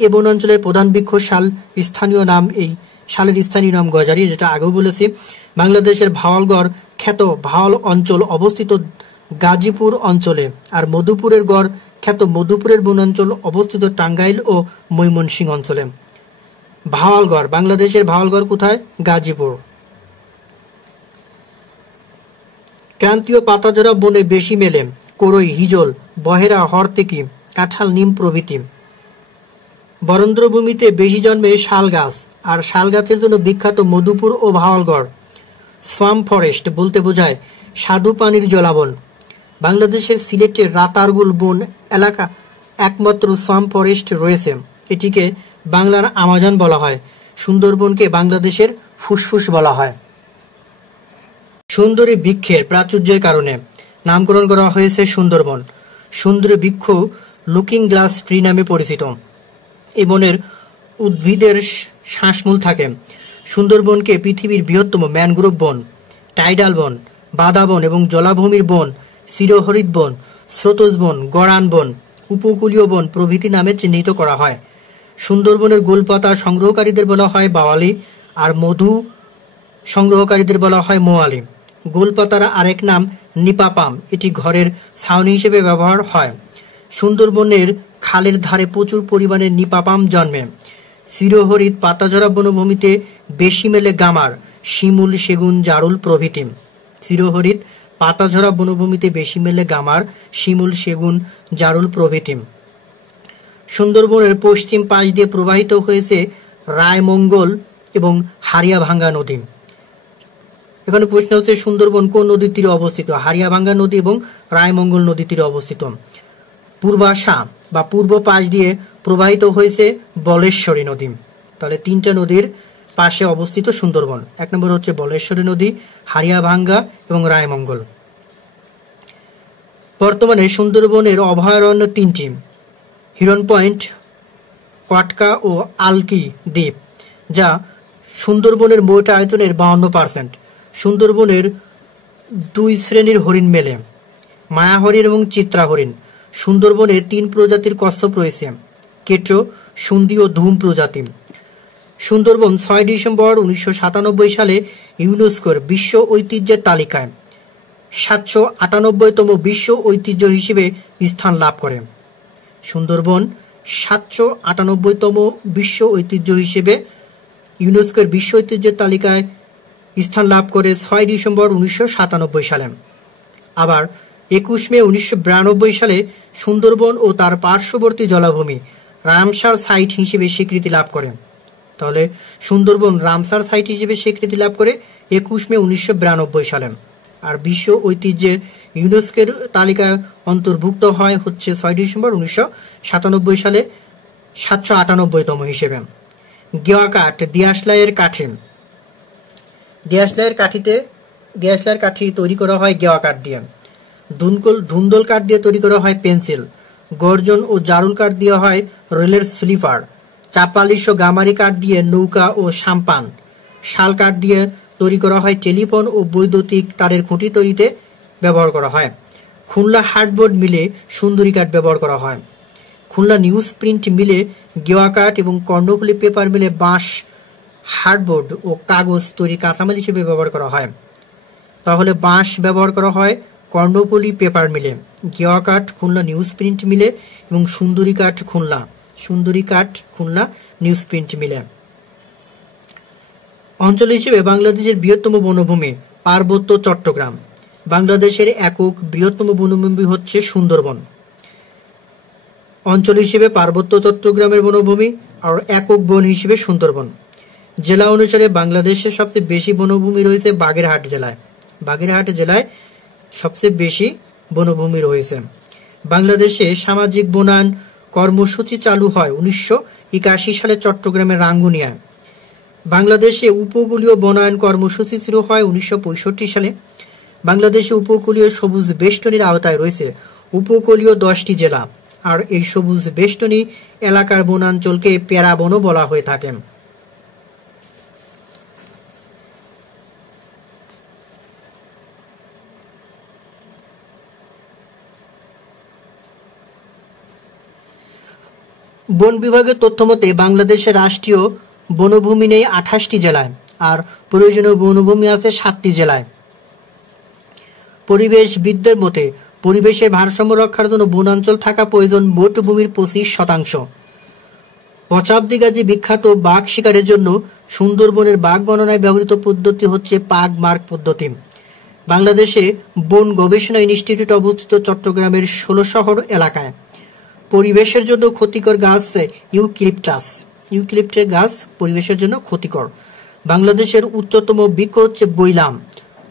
এ বনাঞ্চলের প্রধান বৃক্ষ শাল, শালের স্থানীয় নাম গজারি, যেটা আগেও বলেছি। বাংলাদেশের ভাওয়ালগড় খ্যাত ভাওয়াল অঞ্চল অবস্থিত গাজীপুর অঞ্চলে, আর মধুপুরের গড় খ্যাত মধুপুরের বনাঞ্চল অবস্থিত টাঙ্গাইল ও ময়মনসিংহ অঞ্চলে। ভাওয়ালগড়, বাংলাদেশের ভাওয়ালগড় কোথায়? গাজীপুর। ক্রান্তীয় পাতাঝরা বনে বেশি মেলে করই, হিজল, বহেরা, হরতেকি, কাঁঠাল, নিম প্রভৃতি। বরেন্দ্রভূমিতে বেশি জন্মে শাল গাছ, আর শাল গাছের জন্য বিখ্যাত মধুপুর ও ভাওয়ালগড়। সোয়াম্প ফরেস্ট বলতে বোঝায় স্বাদু পানির জলাবন। বাংলাদেশের সিলেটের রাতারগুল বন এলাকা একমাত্র সোয়াম্প ফরেস্ট রয়েছে। এটিকে বাংলার আমাজন বলা হয়। সুন্দরবনকে বাংলাদেশের ফুসফুস বলা হয়। সুন্দরী বৃক্ষের প্রাচুর্যের কারণে নামকরণ করা হয়েছে সুন্দরবন। সুন্দরী বৃক্ষ লুকিং গ্লাস ট্রি নামে পরিচিত। এই বনের উদ্ভিদের শ্বাসমূল থাকে। সুন্দরবনকে পৃথিবীর বৃহত্তম ম্যানগ্রোভ বন, টাইডাল বন বাদা বন এবং জলাভূমির বন, চিরহরিৎ বন, স্রোতজ বন, গড়ান বন, উপকূলীয় বন প্রভৃতি নামে চিহ্নিত করা হয়। সুন্দরবনের গোলপাতা সংগ্রহকারীদের বলা হয় বাওয়ালি, আর মধু সংগ্রহকারীদের বলা হয় মোয়ালি। গোলপাতার আরেক নাম নিপাপাম, এটি ঘরের ছাউনি হিসেবে ব্যবহার হয়। সুন্দরবনের খালের ধারে প্রচুর পরিমাণে নিপাপাম জন্মে। চিরহরিৎ পাতাঝরা বনভূমিতে বেশি মেলে গামার, শিমুল, সেগুন, জারুল প্রভৃতি। চিরহরিৎ পাতাঝরা বনভূমিতে বেশি মেলে গামার, শিমুল, সেগুন, জারুল প্রভৃতি। সুন্দরবনের পশ্চিম পাশ দিয়ে প্রবাহিত হয়েছে রায়মঙ্গল এবং হারিয়াভাঙ্গা নদী। এখানে প্রশ্ন হচ্ছে সুন্দরবন কোন নদীর তীরে অবস্থিত? হারিয়াভাঙ্গা নদী এবং রায়মঙ্গল নদীর তীরে অবস্থিত। পূর্বাশা বা পূর্ব পাশ দিয়ে প্রবাহিত হয়েছে বলেশ্বরী নদী। তাহলে তিনটা নদীর পাশে অবস্থিত সুন্দরবন। এক নম্বর হচ্ছে বলেশ্বরী নদী, হারিয়াভাঙ্গা এবং রায়মঙ্গল। বর্তমানে সুন্দরবনের অভয়ারণ্য তিনটি: হিরন পয়েন্ট, কটকা ও আলকি দ্বীপ, যা সুন্দরবনের মোট আয়তনের 52%। সুন্দরবনের দুই শ্রেণীর হরিণ মেলে, মায়া হরিণ এবং চিত্রা হরিণ। সুন্দরবনের 3 প্রজাতির কচ্ছপ রয়েছে: কেটো, সুন্দি ও ধুম প্রজাতি। সুন্দরবন 6 ডিসেম্বর 1997 সালে ইউনেস্কোর বিশ্ব ঐতিহ্যের তালিকায় 798তম বিশ্ব ঐতিহ্য হিসেবে স্থান লাভ করে। সুন্দরবন 798তম বিশ্ব ঐতিহ্য হিসেবে ইউনেস্কোর বিশ্ব ঐতিহ্যের তালিকায় স্থান লাভ করে 6 ডিসেম্বর 1997 সালে। আবার 21 মে 1992 সালে সুন্দরবন ও তার পার্শ্ববর্তী জলাভূমি রামসার সাইট হিসেবে স্বীকৃতি লাভ করে। তাহলে সুন্দরবন রামসার সাইট হিসেবে স্বীকৃতি লাভ করে 21 মে 1992 সালে। আর বিশ্ব ঐতিহ্যের ইউনেস্কোর তালিকায় অন্তর্ভুক্ত হয় হচ্ছে 6 ডিসেম্বর 1997 সালে 798তম হিসেবে। গেওয়া কাঠ, দিয়াশলাইয়ের কাঠি। দিয়াশলাইয়ের কাঠি তৈরি করা হয় গেওয়া কাঠ দিয়ে। ধুন্দল কাঠ দিয়ে তৈরি করা হয় পেন্সিল। গর্জন ও জারুল কাঠ দিয়ে হয় রেলের স্লিপার। চাপালিশ ও গামারি কাঠ দিয়ে নৌকা ও সাম্পান। শাল কাঠ দিয়ে তৈরি করা হয় টেলিফোন ও বৈদ্যুতিক তারের খুঁটি তৈরিতে ব্যবহার করা হয়। খুলনা হার্ডবোর্ড মিলে সুন্দরী কাঠ ব্যবহার করা হয়। খুলনা নিউজ প্রিন্ট মিলে গেওয়া কাঠ এবং কর্ণফুলী পেপার মিলে বাঁশ, হার্ডবোর্ড ও কাগজ তৈরি কাঁচামাল হিসেবে ব্যবহার করা হয়। তাহলে বাঁশ ব্যবহার করা হয় কর্ণফুলী পেপার মিলে, গেওয়া কাঠ খুলনা নিউজ প্রিন্ট মিলে এবং সুন্দরী কাঠ খুলনা নিউজ প্রিন্ট মিলে। অঞ্চল হিসেবে বাংলাদেশের বৃহত্তম বনভূমি পার্বত্য চট্টগ্রাম। বাংলাদেশের একক বৃহত্তম বনভূমি হচ্ছে সুন্দরবন। অঞ্চল হিসেবে পার্বত্য চট্টগ্রামের বনভূমি আর একক বন হিসেবে সুন্দরবন। জেলা অনুসারে বাংলাদেশের সবচেয়ে বেশি বনভূমি রয়েছে বাগেরহাট জেলায়। বাগেরহাট জেলায় সবচেয়ে বেশি বনভূমি রয়েছে। বাংলাদেশে সামাজিক বনায়ন কর্মসূচি চালু হয় 1981 সালে চট্টগ্রামের রাঙ্গুনিয়ায়। বাংলাদেশে উপকূলীয় বনায়ন কর্মসূচি শুরু হয় 1965 সালে। বাংলাদেশে উপকূলীয় সবুজ বেষ্টনীর আওতায় রয়েছে উপকূলীয় 10টি জেলা, আর এই সবুজ বেষ্টনী এলাকার বনাঞ্চলকে প্যারা বনও বলা হয়ে থাকে। বন বিভাগের তথ্য মতে বাংলাদেশের রাষ্ট্রীয় বনভূমি নেই 28টি জেলায়, আর প্রয়োজনীয় বনভূমি আছে 7টি জেলায়। পরিবেশবিদদের মতে পরিবেশের ভারসাম্য রক্ষার জন্য বনাঞ্চল থাকা প্রয়োজন মোট ভূমির 25%। পচাবদি গাজী বিখ্যাত বাঘ শিকারের জন্য সুন্দরবনের বাঘ গণনায় ব্যবহৃত পদ্ধতি হচ্ছে পাগ মার্ক পদ্ধতি। বাংলাদেশে বন গবেষণা ইনস্টিটিউট অবস্থিত চট্টগ্রামের 16 শহর এলাকায়। পরিবেশের জন্য ক্ষতিকর গাছ ইউক্যালিপটাস গাছ পরিবেশের জন্য ক্ষতিকর। বাংলাদেশের উচ্চতম বৃক্ষ হচ্ছে বৈলাম।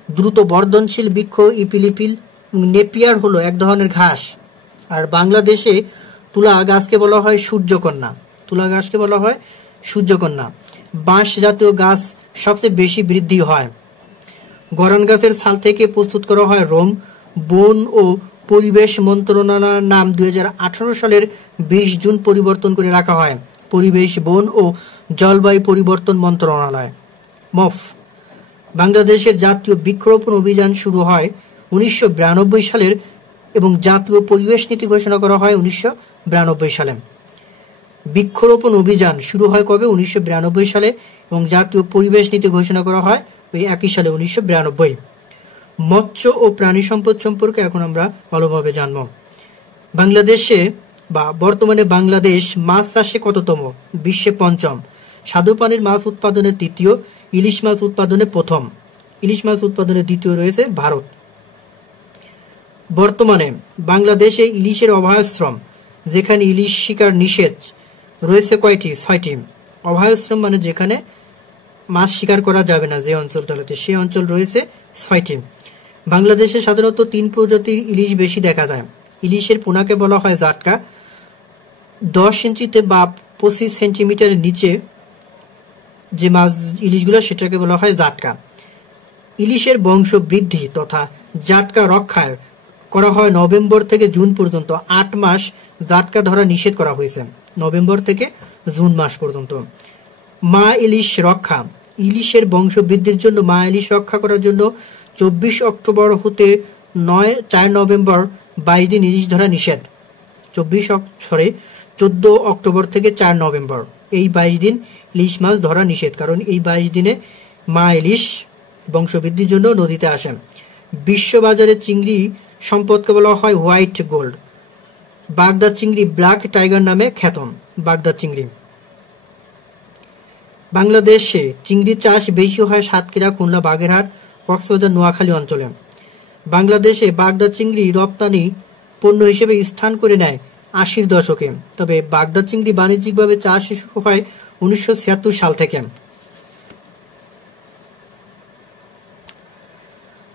দ্রুত বর্ধনশীল বৃক্ষ ইপিলিপিল নেপিয়ার হলো এক ধরনের ঘাস। আর বাংলাদেশে তুলা গাছকে বলা হয় সূর্যকন্যা। বাঁশ জাতীয় গাছ সবচেয়ে বেশি বৃদ্ধি হয়। গরান গাছের ছাল থেকে প্রস্তুত করা হয় রোম। বন ও পরিবেশ মন্ত্রণালয়ের নাম 2018 সালের 20 জুন পরিবর্তন করে রাখা হয় পরিবেশ, বন ও জলবায়ু পরিবর্তন মন্ত্রণালয়, মফ। বাংলাদেশের জাতীয় বৃক্ষরোপণ অভিযান শুরু হয় 1992 সালের এবং জাতীয় পরিবেশ নীতি ঘোষণা করা হয় 1992 সালে। বৃক্ষরোপণ অভিযান শুরু হয় কবে? 1992 সালে এবং জাতীয় পরিবেশ নীতি ঘোষণা করা হয় ওই একই সালে 1992। মৎস্য ও প্রাণী সম্পদ সম্পর্কে এখন আমরা ভালোভাবে জানব। বাংলাদেশে বা বর্তমানে বাংলাদেশ মাছ চাষে কততম? বিশ্বে পঞ্চম। স্বাদু পানির মাছ উৎপাদনে তৃতীয়, ইলিশ মাছ উৎপাদনে প্রথম, ইলিশ মাছ উৎপাদনে দ্বিতীয় রয়েছে ভারত। বর্তমানে বাংলাদেশে ইলিশের অভয়াশ্রম, যেখানে ইলিশ শিকার নিষেধ, রয়েছে কয়টি? 6টি। অভয়াশ্রম মানে যেখানে মাছ শিকার করা যাবে না, যে অঞ্চলটাতে, সেই অঞ্চল রয়েছে 6টি। বাংলাদেশে সাধারণত 3 প্রজাতির ইলিশ বেশি দেখা যায়। ইলিশের পোনাকে বলা হয় জাটকা। 10 ইঞ্চিতে বা 25 সেন্টিমিটারের নিচে যে মাছ ইলিশগুলো সেটাকে বলা হয় জাটকা। ইলিশের বংশ বৃদ্ধি তথা জাটকা রক্ষায় করা হয় নভেম্বর থেকে জুন পর্যন্ত 8 মাস জাটকা ধরা নিষেধ করা হয়েছে, নভেম্বর থেকে জুন মাস পর্যন্ত। মা ইলিশ রক্ষা, ইলিশের বংশ বৃদ্ধির জন্য মা ইলিশ রক্ষা করার জন্য 24 অক্টোবর হতে 4 নভেম্বর 22 দিন ইলিশ ধরা নিষেধ। 14 অক্টোবর থেকে 4 নভেম্বর এই 22 দিন ইলিশ মাছ ধরা নিষেধ, কারণ এই 22 দিনে মা ইলিশ বংশবৃদ্ধির জন্য নদীতে আসেন। বিশ্ববাজারে চিংড়ি সম্পদকে বলা হয় হোয়াইট গোল্ড। বাগদা চিংড়ি ব্ল্যাক টাইগার নামে খ্যাত। বাগদা চিংড়ি। বাংলাদেশে চিংড়ি চাষ বেশি হয় সাতক্ষীরা, খুলনা, বাগেরহাট, কক্সবাজার, নোয়াখালী অঞ্চলে। বাংলাদেশে বাগদা চিংড়ি রপ্তানি পণ্য হিসেবে স্থান করে নেয় 80-র দশকে। তবে বাগদা চিংড়ি বাণিজ্যিকভাবে চাষ শুরু হয় 1976 সাল থেকে।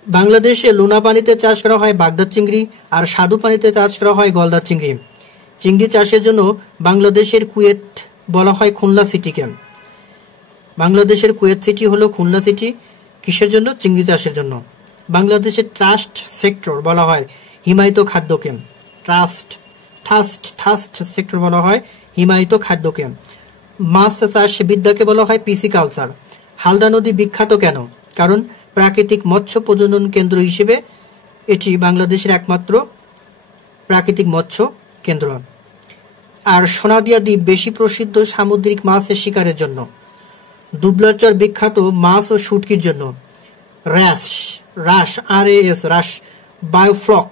বাংলাদেশে লোনা পানিতে চাষ করা হয় বাগদা চিংড়ি, আর স্বাদু পানিতে চাষ করা হয় গলদা চিংড়ি। চিংড়ি চাষের জন্য বাংলাদেশের কুয়েত বলা হয় খুলনা সিটিকে। বাংলাদেশের কুয়েত সিটি হলো খুলনা সিটি। কিসের জন্য? চিংড়ি চাষের জন্য। বাংলাদেশের ট্রাস্ট সেক্টর বলা হয় হিমায়িত খাদ্যকে। ট্রাস্ট সেক্টর বলা হয় হিমায়িত খাদ্যকে। মাছ চাষ বিদ্যাকে বলা হয় পিসিকালচার। হালদা নদী বিখ্যাত কেন? কারণ প্রাকৃতিক মৎস্য প্রজনন কেন্দ্র হিসেবে এটি বাংলাদেশের একমাত্র প্রাকৃতিক মৎস্য কেন্দ্র। আর সোনাদিয়া দ্বীপ বেশি প্রসিদ্ধ সামুদ্রিক মাছের শিকারের জন্য। দুবলাচর বিখ্যাত মাছ ও শুটকির জন্য। রাস বায়োফ্লক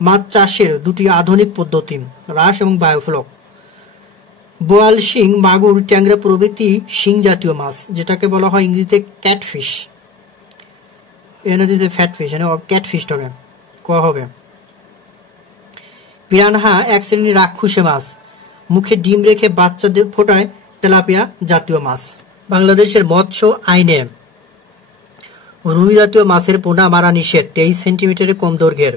মাছ চাষের দুটি আধুনিক পদ্ধতি, রাস এবং বায়োফ্লক। বোয়াল শিং, মাগুর, ট্যাংরা প্রভৃতি শিং জাতীয় মাছ, যেটাকে বলা হয় ইংরেজিতে ক্যাটফিশ। এনজিতে ফ্যাটফিশ, ক্যাটফিশ হবে, কোয়া হবে। পিরানহা এক শ্রেণীর রাক্ষসে মাছ, মুখে ডিম রেখে বাচ্চাদের ফোটায় তেলাপিয়া জাতীয় মাছ। বাংলাদেশের মৎস্য আইনে রুই জাতীয় মাছের পোনা মারা নিষেধ, 23 সেন্টিমিটারের কম দৈর্ঘ্যের।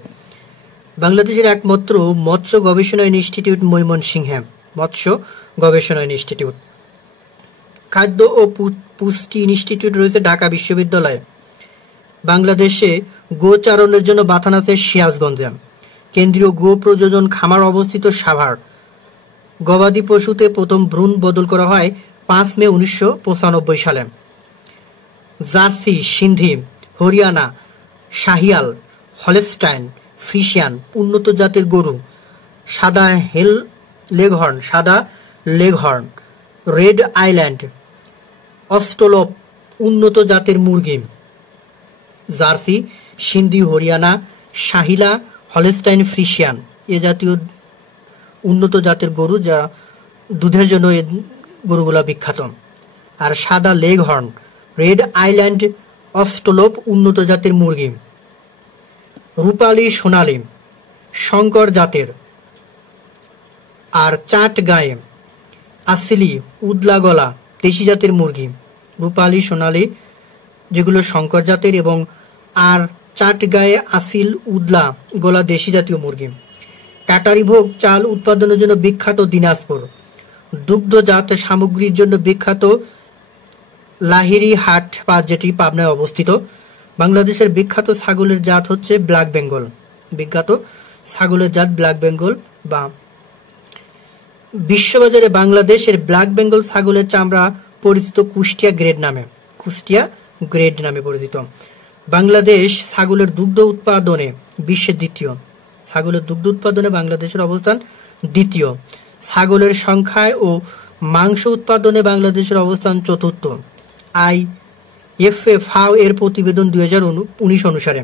বাংলাদেশের একমাত্র মৎস্য গবেষণা ইনস্টিটিউট ময়মনসিংহে, মৎস্য গবেষণা ইনস্টিটিউট। খাদ্য ও পুষ্টি ইনস্টিটিউট রয়েছে ঢাকা বিশ্ববিদ্যালয়ে। বাংলাদেশে গোচারণের জন্য বাথান আছে সিরাজগঞ্জে। কেন্দ্রীয় গো প্রযোজন খামার অবস্থিত সাভার। গবাদি পশুতে প্রথম ভ্রূণ বদল করা হয় 5 মে 1995 সালে। Jersey, Sindhi, Haryana, Sahiwal, Holstein, Frisian উন্নত জাতের গরু। সাদা লেগহর্ন, রেড আইল্যান্ড, অস্ট্রোলপ উন্নত জাতের মুরগি। জার্সি, সিন্ধি, হরিয়ানা, শাহিলা, হলস্টাইন, ফ্রিশিয়ান এ জাতীয় উন্নত জাতের গরু, যা দুধের জন্য এই গরুগুলা বিখ্যাত। আর সাদা লেগহর্ন, রেড আইল্যান্ড, অস্ট্রোলপ উন্নত জাতের মুরগি। রূপালী, সোনালী, শঙ্কর জাতের। আর চাট গায়ে, আসিলি, উদলা গলা দেশি জাতের মুরগি। রূপালী, সোনালী যেগুলো শঙ্কর জাতের, এবং আর চাট গায়ে, আসিল, উদলা গলা দেশি জাতীয় মুরগি। কাটারি ভোগ চাল উৎপাদনের জন্য বিখ্যাত দিনাজপুর। দুগ্ধজাত সামগ্রীর জন্য বিখ্যাত লাহিড়ী হাট, যেটি পাবনায় অবস্থিত। বাংলাদেশের বিখ্যাত ছাগলের জাত হচ্ছে ব্ল্যাক বেঙ্গল। বিখ্যাত ছাগলের জাত ব্ল্যাক বেঙ্গল। বা বিশ্ববাজারে বাংলাদেশের ব্ল্যাক বেঙ্গল ছাগলের চামড়া পরিচিত কুষ্টিয়া গ্রেড নামে। কুষ্টিয়া গ্রেড নামে পরিচিত। বাংলাদেশ ছাগলের দুগ্ধ উৎপাদনে বিশ্বের দ্বিতীয়। ছাগলের দুগ্ধ উৎপাদনে বাংলাদেশের অবস্থান দ্বিতীয়। ছাগলের সংখ্যায় ও মাংস উৎপাদনে বাংলাদেশের অবস্থান চতুর্থ। IFFAO এর প্রতিবেদন 2019 অনুসারে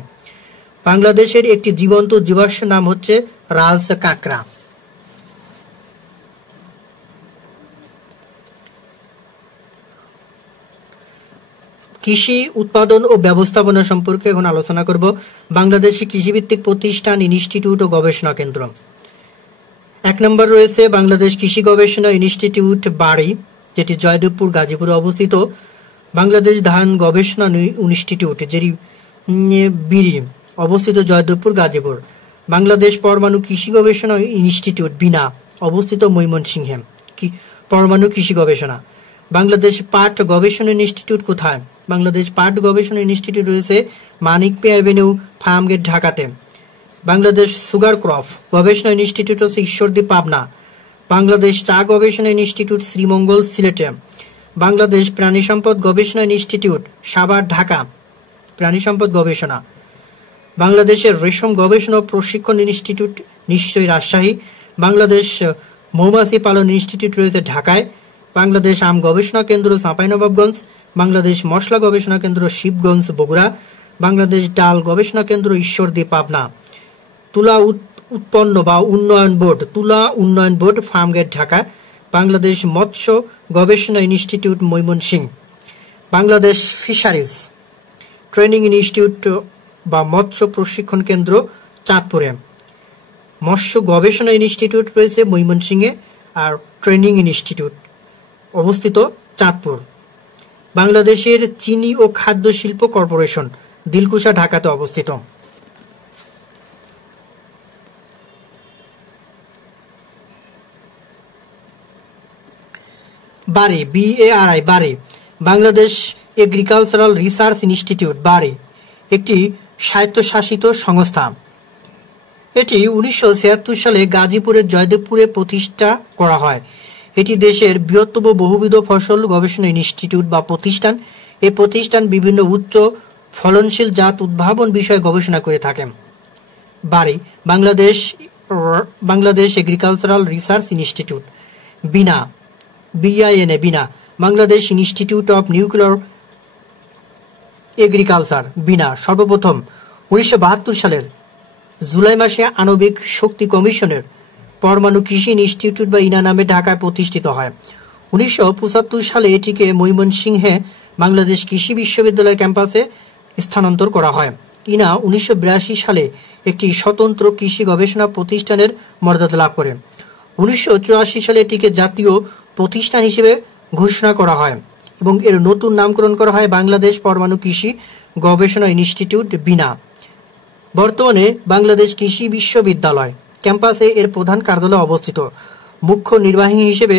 বাংলাদেশের একটি জীবন্ত জীবাশ্ম নাম হচ্ছে রাজ কাঁকড়া। কৃষি উৎপাদন ও ব্যবস্থাপনা সম্পর্কে এখন আলোচনা করব। বাংলাদেশে কৃষিভিত্তিক প্রতিষ্ঠান, ইনস্টিটিউট ও গবেষণা কেন্দ্র। 1 নম্বর রয়েছে বাংলাদেশ কৃষি গবেষণা ইনস্টিটিউট বাড়ি, যেটি জয়দেবপুর গাজীপুরে অবস্থিত। বাংলাদেশ ধান গবেষণা ইনস্টিটিউট, যেটি বিড়ি অবস্থিত জয়দেবপুর গাজীপুর। বাংলাদেশ পরমাণু কৃষি গবেষণা ইনস্টিটিউট বিনা, অবস্থিত ময়মনসিংহে, পরমাণু কৃষি গবেষণা। বাংলাদেশ পাট গবেষণা ইনস্টিটিউট কোথায়? বাংলাদেশ পাট গবেষণা ইনস্টিটিউট রয়েছে মানিকপে অ্যাভিনিউ, ফার্মগেট, ঢাকাতে। বাংলাদেশ সুগার ক্রপ গবেষণা ইনস্টিটিউট হচ্ছে ঈশ্বরদী, পাবনা। বাংলাদেশ চা গবেষণা ইনস্টিটিউট শ্রীমঙ্গল, সিলেটে। বাংলাদেশ প্রাণী সম্পদ গবেষণা ইনস্টিটিউট সাভার, ঢাকা, প্রাণী সম্পদ গবেষণা। বাংলাদেশের রেশম গবেষণা ও প্রশিক্ষণ ইনস্টিটিউট নিশ্চয়ই রাজশাহী। বাংলাদেশ মৌমাছি পালন ইনস্টিটিউট রয়েছে ঢাকায়। বাংলাদেশ আম গবেষণা কেন্দ্র চাঁপাইনবাবগঞ্জ। বাংলাদেশ মশলা গবেষণা কেন্দ্র শিবগঞ্জ, বগুড়া। বাংলাদেশ ডাল গবেষণা কেন্দ্র ঈশ্বরদী, পাবনা। তুলা উৎপন্ন বা উন্নয়ন বোর্ড, তুলা উন্নয়ন বোর্ড, ফার্মগেট, ঢাকা। বাংলাদেশ মৎস্য গবেষণা institute Mymensingh. Bangladesh fisheries training institute বা মৎস্য প্রশিক্ষণ কেন্দ্র চাঁদপুরে। মৎস্য গবেষণা ইনস্টিটিউট রয়েছে ময়মনসিংহে, আর ট্রেনিং ইনস্টিটিউট অবস্থিত চাঁদপুর। বাংলাদেশের চিনি ও খাদ্য শিল্প কর্পোরেশন দিলকুশা, ঢাকাতে অবস্থিত। বাড়ি, BARI, বাড়ি বাংলাদেশ এগ্রিকালচারাল রিসার্চ ইনস্টিটিউট বাড়ি একটি স্বায়ত্তশাসিত সংস্থা। এটি 1976 সালে গাজীপুরের জয়দেবপুরে প্রতিষ্ঠা করা হয়। এটি দেশের বৃহত্তম বহুবিধ ফসল গবেষণা ইনস্টিটিউট বা প্রতিষ্ঠান। এই প্রতিষ্ঠান বিভিন্ন উচ্চ ফলনশীল জাত উদ্ভাবন বিষয়ে গবেষণা করে থাকে। BARI Bangladesh Agricultural Research Institute BINA, BINA, BINA. Bangladesh Institute of Nuclear Agriculture BINA সর্বপ্রথম 1972 সালের জুলাই মাসে আণবিক শক্তি কমিশনের পরমাণু কৃষি ইনস্টিটিউট বা ইনা নামে ঢাকায় প্রতিষ্ঠিত হয়। 1975 সালে এটিকে ময়মনসিংহে বাংলাদেশ কৃষি বিশ্ববিদ্যালয়ের ক্যাম্পাসে স্থানান্তর করা হয়। ইনা 1982 সালে একটি স্বতন্ত্র কৃষি গবেষণা প্রতিষ্ঠানের মর্যাদা লাভ করে। 1984 সালে এটিকে জাতীয় প্রতিষ্ঠান হিসেবে ঘোষণা করা হয় এবং এর নতুন নামকরণ করা হয় বাংলাদেশ পরমাণু কৃষি গবেষণা ইনস্টিটিউট বিনা। বর্তমানে বাংলাদেশ কৃষি বিশ্ববিদ্যালয় ক্যাম্পাসে এর প্রধান কার্যালয় অবস্থিত। মুখ্য নির্বাহী হিসেবে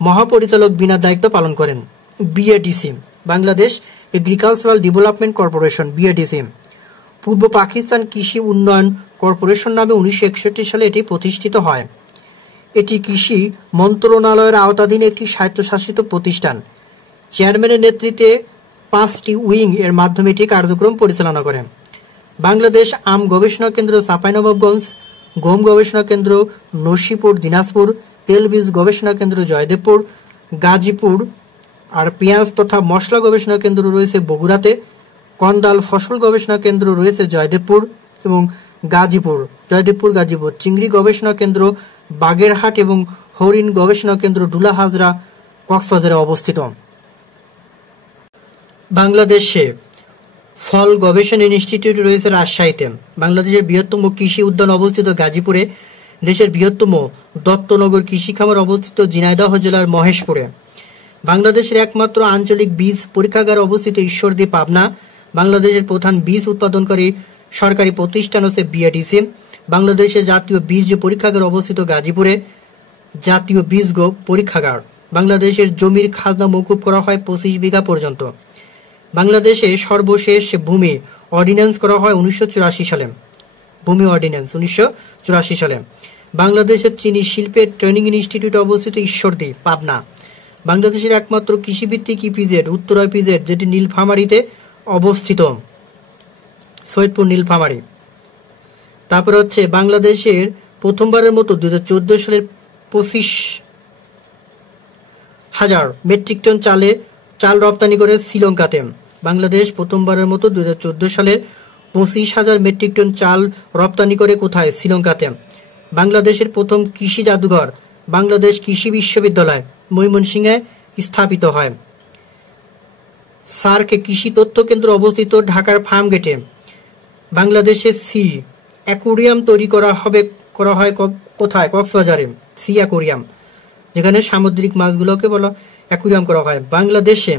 মহাপরিচালক বিনা দায়িত্ব পালন করেন। BADC Bangladesh agricultural development corporation, BADC। পূর্ব পাকিস্তান কৃষি উন্নয়ন কর্পোরেশন নামে 1961 সালে এটি প্রতিষ্ঠিত হয়। এটি কৃষি মন্ত্রণালয়ের আওতাধীন একটি স্বায়ত্তশাসিত প্রতিষ্ঠান। চেয়ারম্যানের নেতৃত্বে 5টি উইং এর মাধ্যমে এটি কার্যক্রম পরিচালনা করে। বাংলাদেশ আম গবেষণা কেন্দ্র চাঁপাইনবাবগঞ্জ, গম গবেষণা কেন্দ্র নরসিংপুর, দিনাজপুর, তেলবীজ গবেষণা কেন্দ্র জয়দেবপুর, গাজীপুর, আর পেঁয়াজ তথা মশলা গবেষণা কেন্দ্র রয়েছে বগুড়াতে। কন্দাল ফসল গবেষণা কেন্দ্র রয়েছে জয়দেবপুর এবং গাজীপুর, গাজীপুর। চিংড়ি গবেষণা কেন্দ্র বাগেরহাট এবং হরিণ গবেষণা কেন্দ্র ডুলা হাজরা, কক্সবাজারে অবস্থিত। বাংলাদেশে ফল গবেষণা ইনস্টিটিউট রয়েছে রাজশাহীতে। বাংলাদেশের বৃহত্তম কৃষি উদ্যান অবস্থিত গাজীপুরে। দেশের বৃহত্তম দত্তনগর কৃষি খামার অবস্থিত ঝিনাইদহ জেলার মহেশপুরে। বাংলাদেশের একমাত্র আঞ্চলিক বীজ পরীক্ষাগার অবস্থিত ঈশ্বরদী, পাবনা। বাংলাদেশের প্রধান বীজ উৎপাদনকারী সরকারি প্রতিষ্ঠান হচ্ছে BADC। বাংলাদেশের জাতীয় বীজ পরীক্ষাগার অবস্থিত গাজীপুরে, জাতীয় বীজ পরীক্ষাগার। বাংলাদেশের জমির খাজনা মওকুফ করা হয় 25 বিঘা পর্যন্ত। বাংলাদেশে সর্বশেষ ভূমি অর্ডিন্যান্স করা হয় 1984 সালে। ভূমি অর্ডিন্যান্স 1984 সালে। বাংলাদেশের চিনি শিল্পের ট্রেনিং ইনস্টিটিউট অবস্থিত ঈশ্বরদী, পাবনা। বাংলাদেশের একমাত্র কৃষিভিত্তিক ইপিজেড উত্তরা ইপিজেড, যেটি নীলফামারীতে অবস্থিত। সৈয়দপুর নীলফামারী। তারপরে হচ্ছে বাংলাদেশের প্রথমবারের মতো 2014 সালের 25,000 মেট্রিক টন চাল রপ্তানি করে শ্রীলঙ্কাতে। বাংলাদেশ প্রথমবারের মতো 2014 সালের 25,000 মেট্রিক টন চাল রপ্তানি করে কোথায়? শ্রীলঙ্কাতে। বাংলাদেশের প্রথম কৃষি জাদুঘর বাংলাদেশ কৃষি বিশ্ববিদ্যালয় ময়মনসিংহে স্থাপিত হয়। সার্ক কৃষি তথ্য কেন্দ্র অবস্থিত ঢাকার ফার্ম গেটে। বাংলাদেশের সি অ্যাকুরিয়াম তৈরি করা হয় কোথায়? কক্সবাজারে সি অ্যাকুরিয়াম, যেখানে সামুদ্রিক মাছগুলোকে বলা অ্যাকুরিয়াম করা হয়। বাংলাদেশে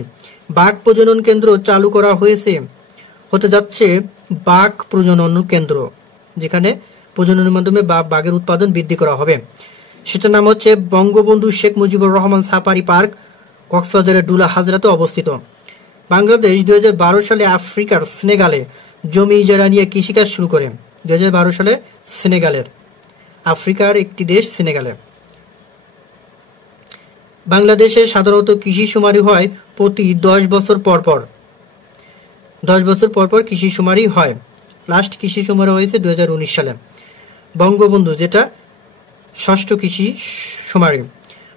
বাঘ প্রজনন কেন্দ্র চালু করা হতে যাচ্ছে বাঘ প্রজনন কেন্দ্র, যেখানে প্রজননের মাধ্যমে বাঘের উৎপাদন বৃদ্ধি করা হবে। সেটার নাম হচ্ছে বঙ্গবন্ধু শেখ মুজিবুর রহমান সাফারি পার্ক, কক্সবাজারের ডুলা হাজরাতে অবস্থিত। বাংলাদেশ 2012 সালে আফ্রিকার সেনেগালে জমি ইজারা নিয়ে কৃষিকাজ শুরু করে। 2012 সালে সেনেগালের, আফ্রিকার একটি দেশ সেনেগালে। বাংলাদেশে সাধারণত কৃষি শুমারি হয় প্রতি 10 বছর পর পর। 10 বছর পর পর কৃষি শুমারি হয়। লাস্ট কৃষি শুমারি হয়েছে 2019 সালে। বঙ্গবন্ধু, যেটা ষষ্ঠ কৃষি শুমারি।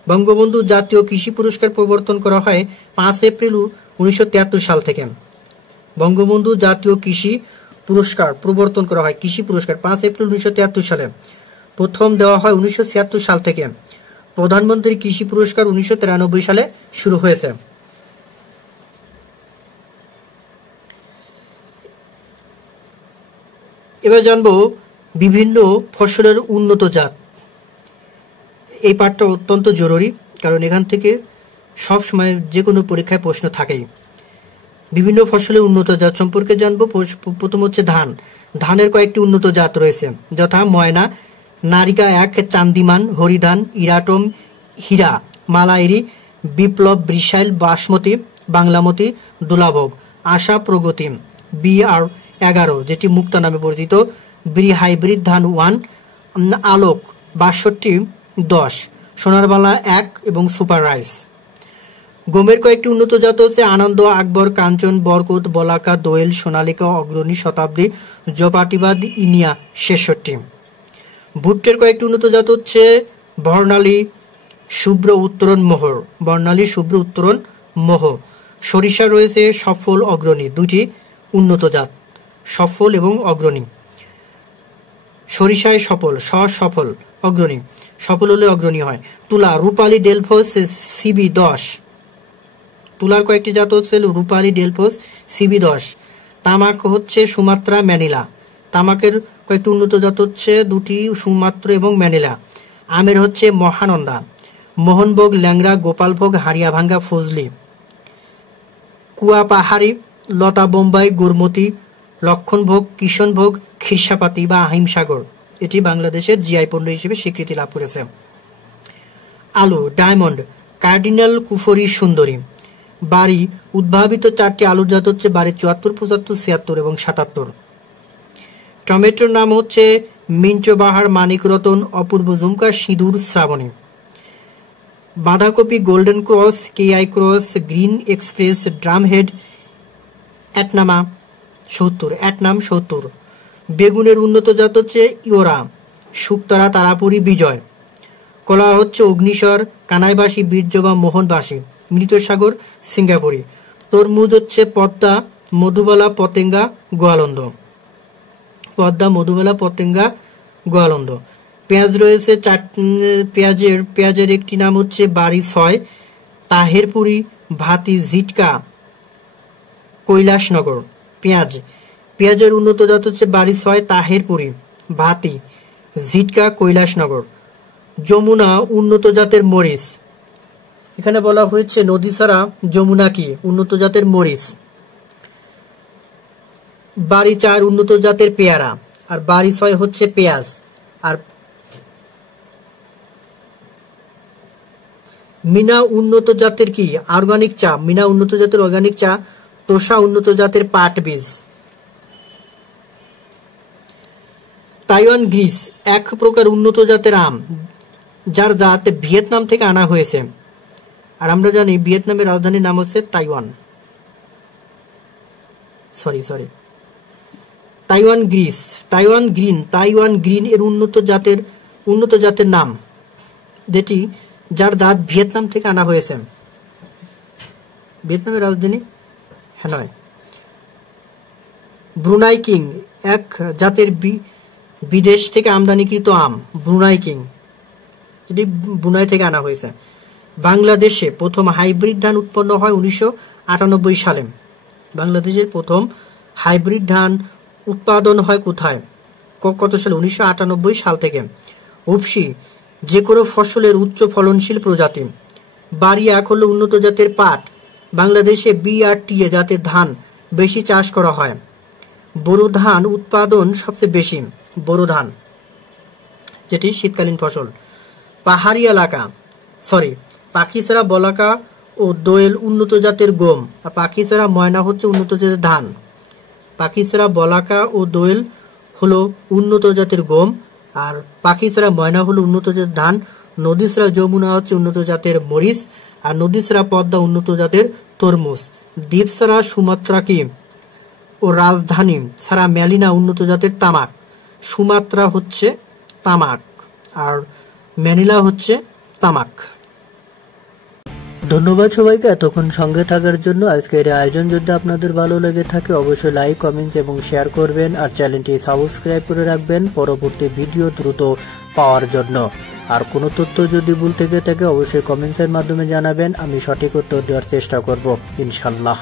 বঙ্গবন্ধু জাতীয় কৃষি পুরস্কার প্রবর্তন করা হয় 5 এপ্রিল 1973 সাল থেকে। বঙ্গবন্ধু জাতীয় কৃষি পুরস্কার প্রবর্তন করা হয়, কৃষি পুরস্কার 5 এপ্রিল 1973 সালে। প্রথম দেওয়া হয় 1976 সাল থেকে। প্রধানমন্ত্রী কৃষি পুরস্কার 1993 সালে শুরু হয়েছে। এবার জানবো বিভিন্ন ফসলের উন্নত জাত। এই পাঠটা অত্যন্ত জরুরি, কারণ এখান থেকে সব সময় যে কোনো পরীক্ষায় প্রশ্ন থাকেই। বিভিন্ন ফসলের উন্নত জাত সম্পর্কে জানবো। প্রথম হচ্ছে ধান। ধানের কয়েকটি উন্নত জাত রয়েছে, যথা ময়না, নারিকা 1, চান্দিমান, হরিধান, ইরাটম, হীরা, মালাইরি, বিপ্লব, বৃষাইল, বাসমতি, বাংলামতি, দুলাভোগ, আশা, প্রগতি, BR11 যেটি মুক্তা নামে পরিচিত, ব্রি হাইব্রিড ধান 1, আলোক 6210, সোনারবালা 1 এবং সুপার রাইস। গমের কয়েকটি উন্নত জাত হচ্ছে আনন্দ, আকবর, কাঞ্চন, বরকত, বলাকা, দোয়েল, সোনালিকা, অগ্রণী, শতাব্দী, জপাটিবাদ, ইনিয়া 66। ভুট্টের কয়েকটি উন্নত জাত হচ্ছে বর্ণালী, শুভ্র, উত্তরণ, মোহর। বর্ণালী, শুভ্র, উত্তরণ, মোহ। সরিষা রয়েছে সফল, অগ্রণী, দুটি উন্নত জাত, সফল এবং অগ্রণী। সরিষায় সফল, সফল, অগ্রণী, সফল হলে অগ্রণী হয়। তুলা, রূপালী, ডেলফোস, CB10। তুলার কয়েকটি জাত হচ্ছে রূপালী, ডেলফোস, CB10। তামাক হচ্ছে সুমাত্রা, ম্যানিলা। তামাকের কয়েকটি উন্নত জাত হচ্ছে দুটি, সুমাত্রা এবং ম্যানিলা। আমের হচ্ছে মহানন্দা, মোহনভোগ, ল্যাংড়া, গোপালভোগ, হারিয়াভাঙ্গা, ফজলি। কুয়া পাহাড়ি, লতা বোম্বাই, গুরমতি, লক্ষণভোগ, কিষণভোগ, খিরসাপাতি বা আহিমসাগর, এটি বাংলাদেশের জিআই পণ্য হিসেবে স্বীকৃতি লাভ করেছে। আলু, ডায়মন্ড, কার্ডিনাল, কুফরি, সুন্দরী। বাড়ি, উদ্ভাবিত 4টি আলুর জাত হচ্ছে বাড়ি 74, 75, 76 এবং 77। টমেটোর নাম হচ্ছে মিন্টো বাহার, মানিক রতন, অপূর্ব ঝুমকা, সিঁদুর, শ্রাবণী। বাঁধাকপি, golden cross, KI cross, green express, drumhead, অ্যাটনামা 70। বেগুনের উন্নত জাত হচ্ছে ইওরা, শুকতারা, তারাপুরি, বিজয়। কলা হচ্ছে অগ্নিস্বর, কানাইবাসী, বীরজবা, মোহনবাসী, মৃতসাগর, সিঙ্গাপুরি। তরমুজ হচ্ছে পদ্মা, মধুবালা, পতেঙ্গা, গোয়ালন্দ। পদ্মা, মধুবালা, পতেঙ্গা, গোয়ালন্দ। পেঁয়াজ রয়েছে পেঁয়াজের একটি নাম হচ্ছে বাড়ি 6, তাহেরপুরি, ভাতি, জিটকা, কৈলাসনগর। পেঁয়াজের উন্নত জাত হচ্ছে বাড়ি 6, তাহেরপুরি, ভাতি, জিটকা, কৈলাসনগর। যমুনা, উন্নত জাতের মরিচ। এখানে বলা হয়েছে নদী ছাড়া যমুনা কি? উন্নত জাতের মরিচ। বাড়ি 4 উন্নত জাতের পেয়ারা, আর বাড়ি 6 হচ্ছে পেঁয়াজ। আর মিনা উন্নত জাতের কি? অর্গানিক চা। মিনা উন্নত জাতের অর্গানিক চা। তোষা উন্নত জাতের পাট বীজ। তাইওয়ান গ্রিস এক প্রকার উন্নত জাতের আম, যার জাত ভিয়েতনাম থেকে আনা হয়েছে। আর আমরা জানি ভিয়েতনামের রাজধানীর নাম হচ্ছে তাইওয়ান। সরি তাইওয়ান গ্রিন এর উন্নত জাতের নাম, যেটি যার দাঁত ভিয়েতনাম থেকে আনা হয়েছে। ভিয়েতনামের রাজধানী হ্যানয়। ব্রুনাই কিং, এক জাতের বিদেশ থেকে আমদানিকৃত আম, ব্রুনাই কিং, যেটি ব্রুনাই থেকে আনা হয়েছে। বাংলাদেশে প্রথম হাইব্রিড ধান উৎপন্ন হয় 1998 সালে। বাংলাদেশের প্রথম হাইব্রিড ধান উৎপাদন হয় কোথায়, কত সালে? 1998 সাল থেকে। উপসি যে কোনো ফসলের উচ্চ ফলনশীল প্রজাতি। বারিয়াক হলো উন্নত জাতের পাট। বাংলাদেশে BRTA জাতের ধান বেশি চাষ করা হয়। বোরো ধান উৎপাদন সবচেয়ে বেশি, বোরো ধান, যেটি শীতকালীন ফসল। পাহাড়ি এলাকা, পাখিছড়া, বলাকা ও দোয়েল উন্নত জাতের গম। আর পাখিছড়া, ময়না হচ্ছে উন্নত জাতের ধান। পাখিছড়া, বলাকা ও দোয়েল হলো উন্নত জাতের গম, আর পাখিছড়া, ময়না হলো উন্নত জাতের ধান। নদীছড়া, যমুনা হচ্ছে উন্নত জাতের মরিচ, আর নদীছড়া, পদ্মা উন্নত জাতের তরমুজ। দ্বীপছড়া, সুমাত্রা কি ও রাজধানী ছাড়া ম্যালিনা উন্নত জাতের তামাক। সুমাত্রা হচ্ছে তামাক আর ম্যানিলা হচ্ছে তামাক। ধন্যবাদ সবাইকে এতক্ষণ সঙ্গে থাকার জন্য। আজকের আয়োজন যদি আপনাদের ভালো লেগে থাকে অবশ্যই লাইক, কমেন্ট এবং শেয়ার করবেন, আর চ্যানেলটি সাবস্ক্রাইব করে রাখবেন পরবর্তী ভিডিও দ্রুত পাওয়ার জন্য। আর কোনো তথ্য যদি ভুল থেকে থাকে অবশ্যই কমেন্টসের মাধ্যমে জানাবেন, আমি সঠিক উত্তর দেওয়ার চেষ্টা করব ইনশাল্লাহ।